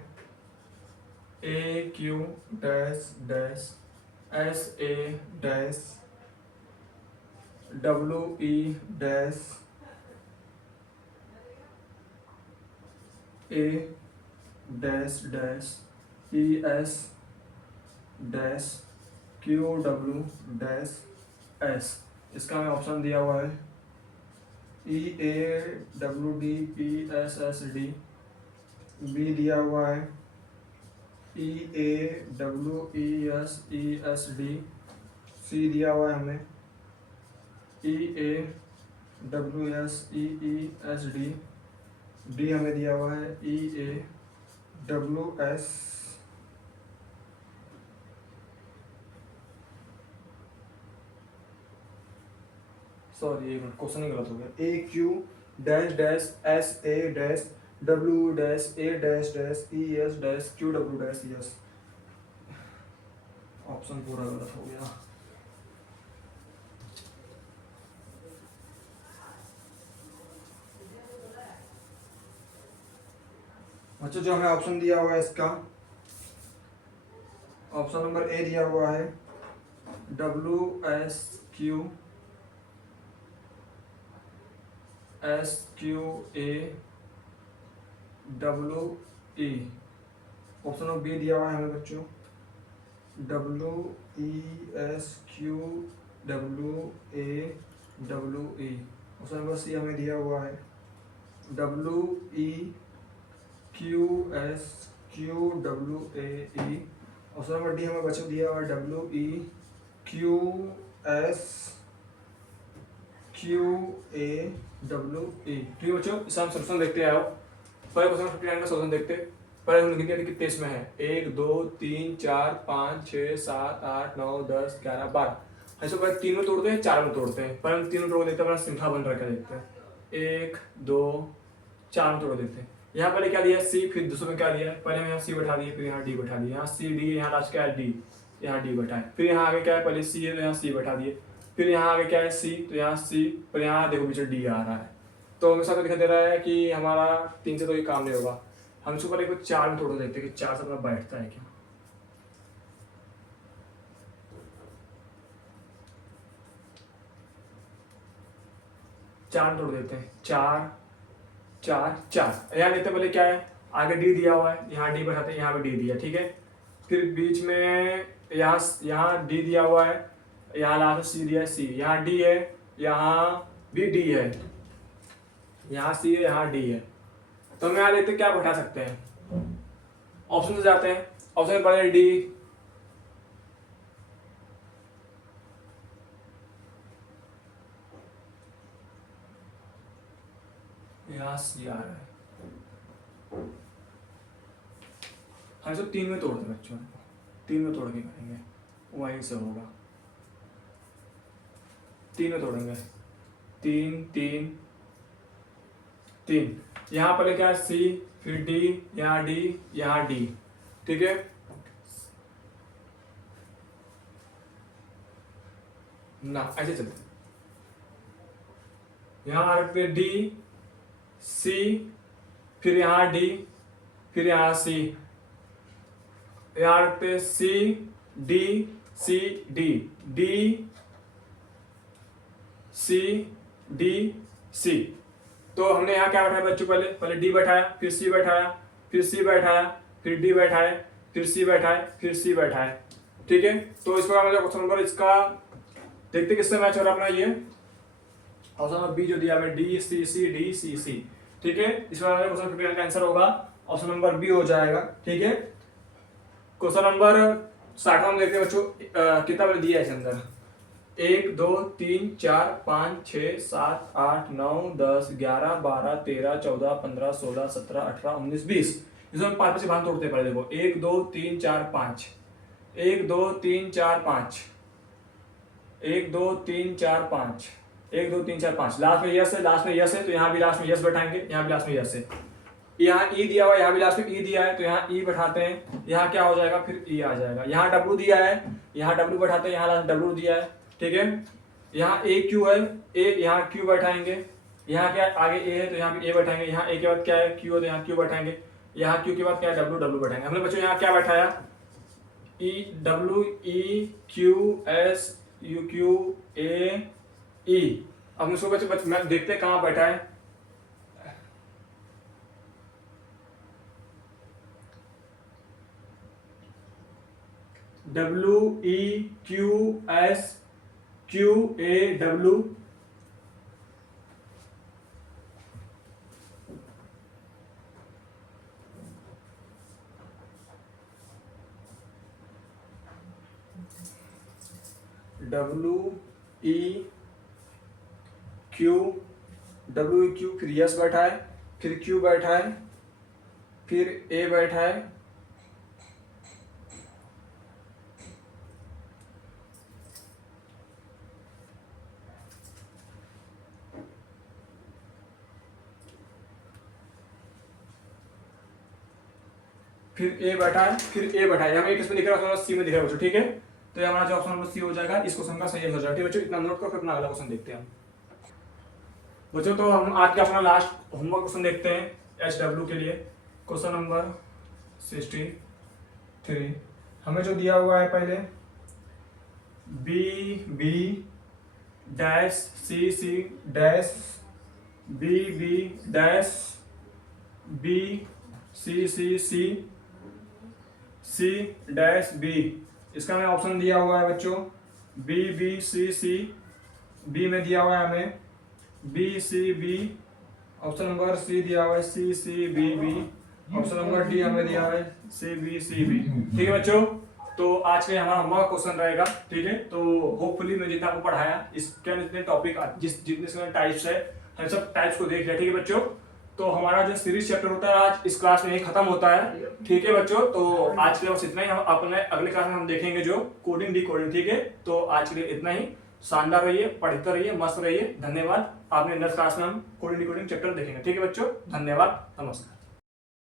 A Q dash dash S A dash W E dash A dash dash E S dash Q W dash S. इसका हमें ऑप्शन दिया हुआ है E A W D P S S D. B दिया हुआ है E A W E S D. C दिया हुआ है हमें E A W S E S D. D हमें दिया हुआ है E A W S sorry question ही गलत हो गया। A Q dash dash S A dash W dash A dash dash E S dash Q W dash S. Option पूरा गलत हो गया। अच्छा, जो हमें ऑप्शन दिया हुआ है इसका ऑप्शन नंबर ए दिया हुआ है W S Q S Q A W E. Option number B दिया हुआ है हमें बच्चों W E S Q W A W E. Option number C हमें दिया हुआ है W E Q S Q W A E. Option number D हमें बच्चों दिया हुआ है W E Q S Q A W E. ठीक है बच्चों, इस हम सोल्यूशन देखते आओ। पहले क्वेश्चन 59 का सोल्यूशन देखते। पहले हम लिखेंगे कितने इसमें है 1 2 3 4 5 6 7 8 9 10 11 12। ऐसे पहले 3 में तोड़ते हैं 4 में तोड़ते हैं। पहले हम 3 में तोड़ देते हैं, अपना श्रृंखला बन रखा देखते हैं 1 2 4 में तोड़ देते हैं। यहाँ पहले क्या दिया सी, फिर दूसरे में क्या दिया है, पहले हम यहाँ सी बैठा दिए, फिर यहाँ डी बैठा दिया, यहाँ सी डी, यहाँ लास्ट क्या है डी, यहाँ डी बैठा है। फिर यहाँ आगे क्या है, पहले सी है तो यहाँ सी बैठा दिए, फिर यहाँ आगे क्या है सी, तो यहाँ सी, पर यहाँ देखो पीछे डी आ रहा है। तो हमें साथ दिखाई दे रहा है कि हमारा 3 से तो ये काम नहीं होगा। हम इसको पहले 4 में तोड़ देखते हैं कि 4 से अपना बैठता है क्या। चार तोड़ देते हैं 4 4 4। यहाँ देखते हैं पहले क्या है, आगे डी दिया हुआ है, यहाँ डी बैठाते हैं, यहाँ पे डी दिया, ठीक है। फिर बीच में यहाँ डी दिया हुआ है, यहाँ लास्ट सी दिया है, सी, यहाँ डी है, यहाँ भी डी है, यहाँ सी है, यहाँ डी है। तो हम यहाँ देखते क्या बैठा सकते हैं, ऑप्शन से जाते हैं। ऑप्शन में पहले डी, यहाँ सी आ रहा है, हम सब 3 में तोड़ दें बच्चों, 3 में तोड़ के करेंगे, वहीं से होगा। 3 में तोड़ेंगे, 3 3 3, यहाँ पहले क्या है सी, फिर डी, यहाँ डी, यहाँ डी, ठीक है ना, ऐसे चलते। यहाँ रखते डी, सी, फिर यहाँ डी, फिर यहाँ सी, यहाँ रखते सी, डी, सी, डी, डी, सी, डी, सी। तो हमने यहाँ क्या बैठाया बच्चों, पहले डी बैठाया, फिर सी बैठाया, फिर सी बैठाया, फिर डी बैठाया, फिर सी बैठाया, फिर सी बैठाया, ठीक है। तो इस प्रकार क्वेश्चन नंबर इसका देखते किससे मैच हो रहा है अपना ये ऑप्शन नंबर बी जो दिया है, D C C D C सी, ठीक है। इस प्रकार क्वेश्चन 59 का आंसर होगा ऑप्शन नंबर बी हो जाएगा, ठीक है। क्वेश्चन नंबर 60 में देखते हैं बच्चों, कितना बड़े दिया है इसके अंदर, 1 2 3 4 5 6 7 8 9 10 11 12 13 14 15 16 17 18 19 20। इसमें 5 से भाग तोड़ते हैं पहले, देखो 1 2 3 4 5, 1 2 3 4 5, 1 2 3 4 5, 1 2 3 4 5, लास्ट में यस है, लास्ट में यस है, तो यहाँ भी लास्ट में यस बैठाएंगे, यहाँ भी लास्ट में यस है। यहाँ ई दिया हुआ है, यहाँ भी लास्ट में ई दिया है, तो यहाँ ई बैठाते हैं, यहाँ क्या हो जाएगा, फिर ई आ जाएगा। यहाँ डब्लू दिया है, यहाँ डब्लू बैठाते हैं, यहाँ लास्ट डब्लू दिया है, ठीक है। यहाँ ए क्यू है, ए यहाँ क्यू बैठाएंगे, यहाँ क्या आगे ए है तो यहाँ भी ए बैठाएंगे, यहाँ ए के बाद क्या है क्यू है तो यहाँ क्यू बैठाएंगे, यहाँ क्यू के बाद क्या है डब्लू, डब्लू बैठाएंगे। हमने बच्चों यहाँ क्या बैठाया, E W E Q S U Q A E. अब हम इसको बच्चे देखते हैं कहाँ बैठा है, W E Q S Q A W, W E Q, W E Q, फिर यस बैठा है, फिर क्यू बैठा है, फिर ए बैठा है, फिर ए बैठा है, फिर ए बैठा है। यहाँ किस में दिख रहा है, सी में दिख रहा है बच्चों, ठीक है। तो ये हमारा जो ऑप्शन नंबर सी हो जाएगा, इस क्वेश्चन का सही हो जाएगा, ठीक है बच्चों। इतना नोट करो, फिर अपना अगला क्वेश्चन देखते हैं हम बच्चों। तो हम आज का अपना लास्ट होमवर्क क्वेश्चन देखते हैं एच डब्ल्यू के लिए। क्वेश्चन नंबर 63 हमें जो दिया हुआ है, पहले B B dash C C dash B B dash B C C C C dash B. इसका हमें ऑप्शन दिया हुआ है बच्चों, B B C C, B में दिया हुआ है हमें B C B, option number C दिया हुआ है C C B B, option number D हमें दिया हुआ है सी बी सी बी, ठीक है बच्चों। तो आज के हमारा होमवर्क क्वेश्चन रहेगा, ठीक है। तो होपफुली मैं जितना आपको पढ़ाया, इसके जितने टॉपिक जितने टाइप्स है, हम सब टाइप्स को देख लिया, ठीक है बच्चों। तो हमारा जो सीरीज चैप्टर होता है आज इस क्लास में ही खत्म होता है, ठीक है बच्चों। तो आज के लिए बस इतना ही, हम अपने अगले क्लास में हम देखेंगे जो कोडिंग डिकोडिंग, ठीक है। तो आज के लिए इतना ही, शानदार रहिए, पढ़ते रहिए, मस्त रहिए, धन्यवाद। आपने नेक्स्ट क्लास में हम कोडिंग डिकोडिंग चैप्टर देखेंगे, ठीक है बच्चों। धन्यवाद, नमस्कार।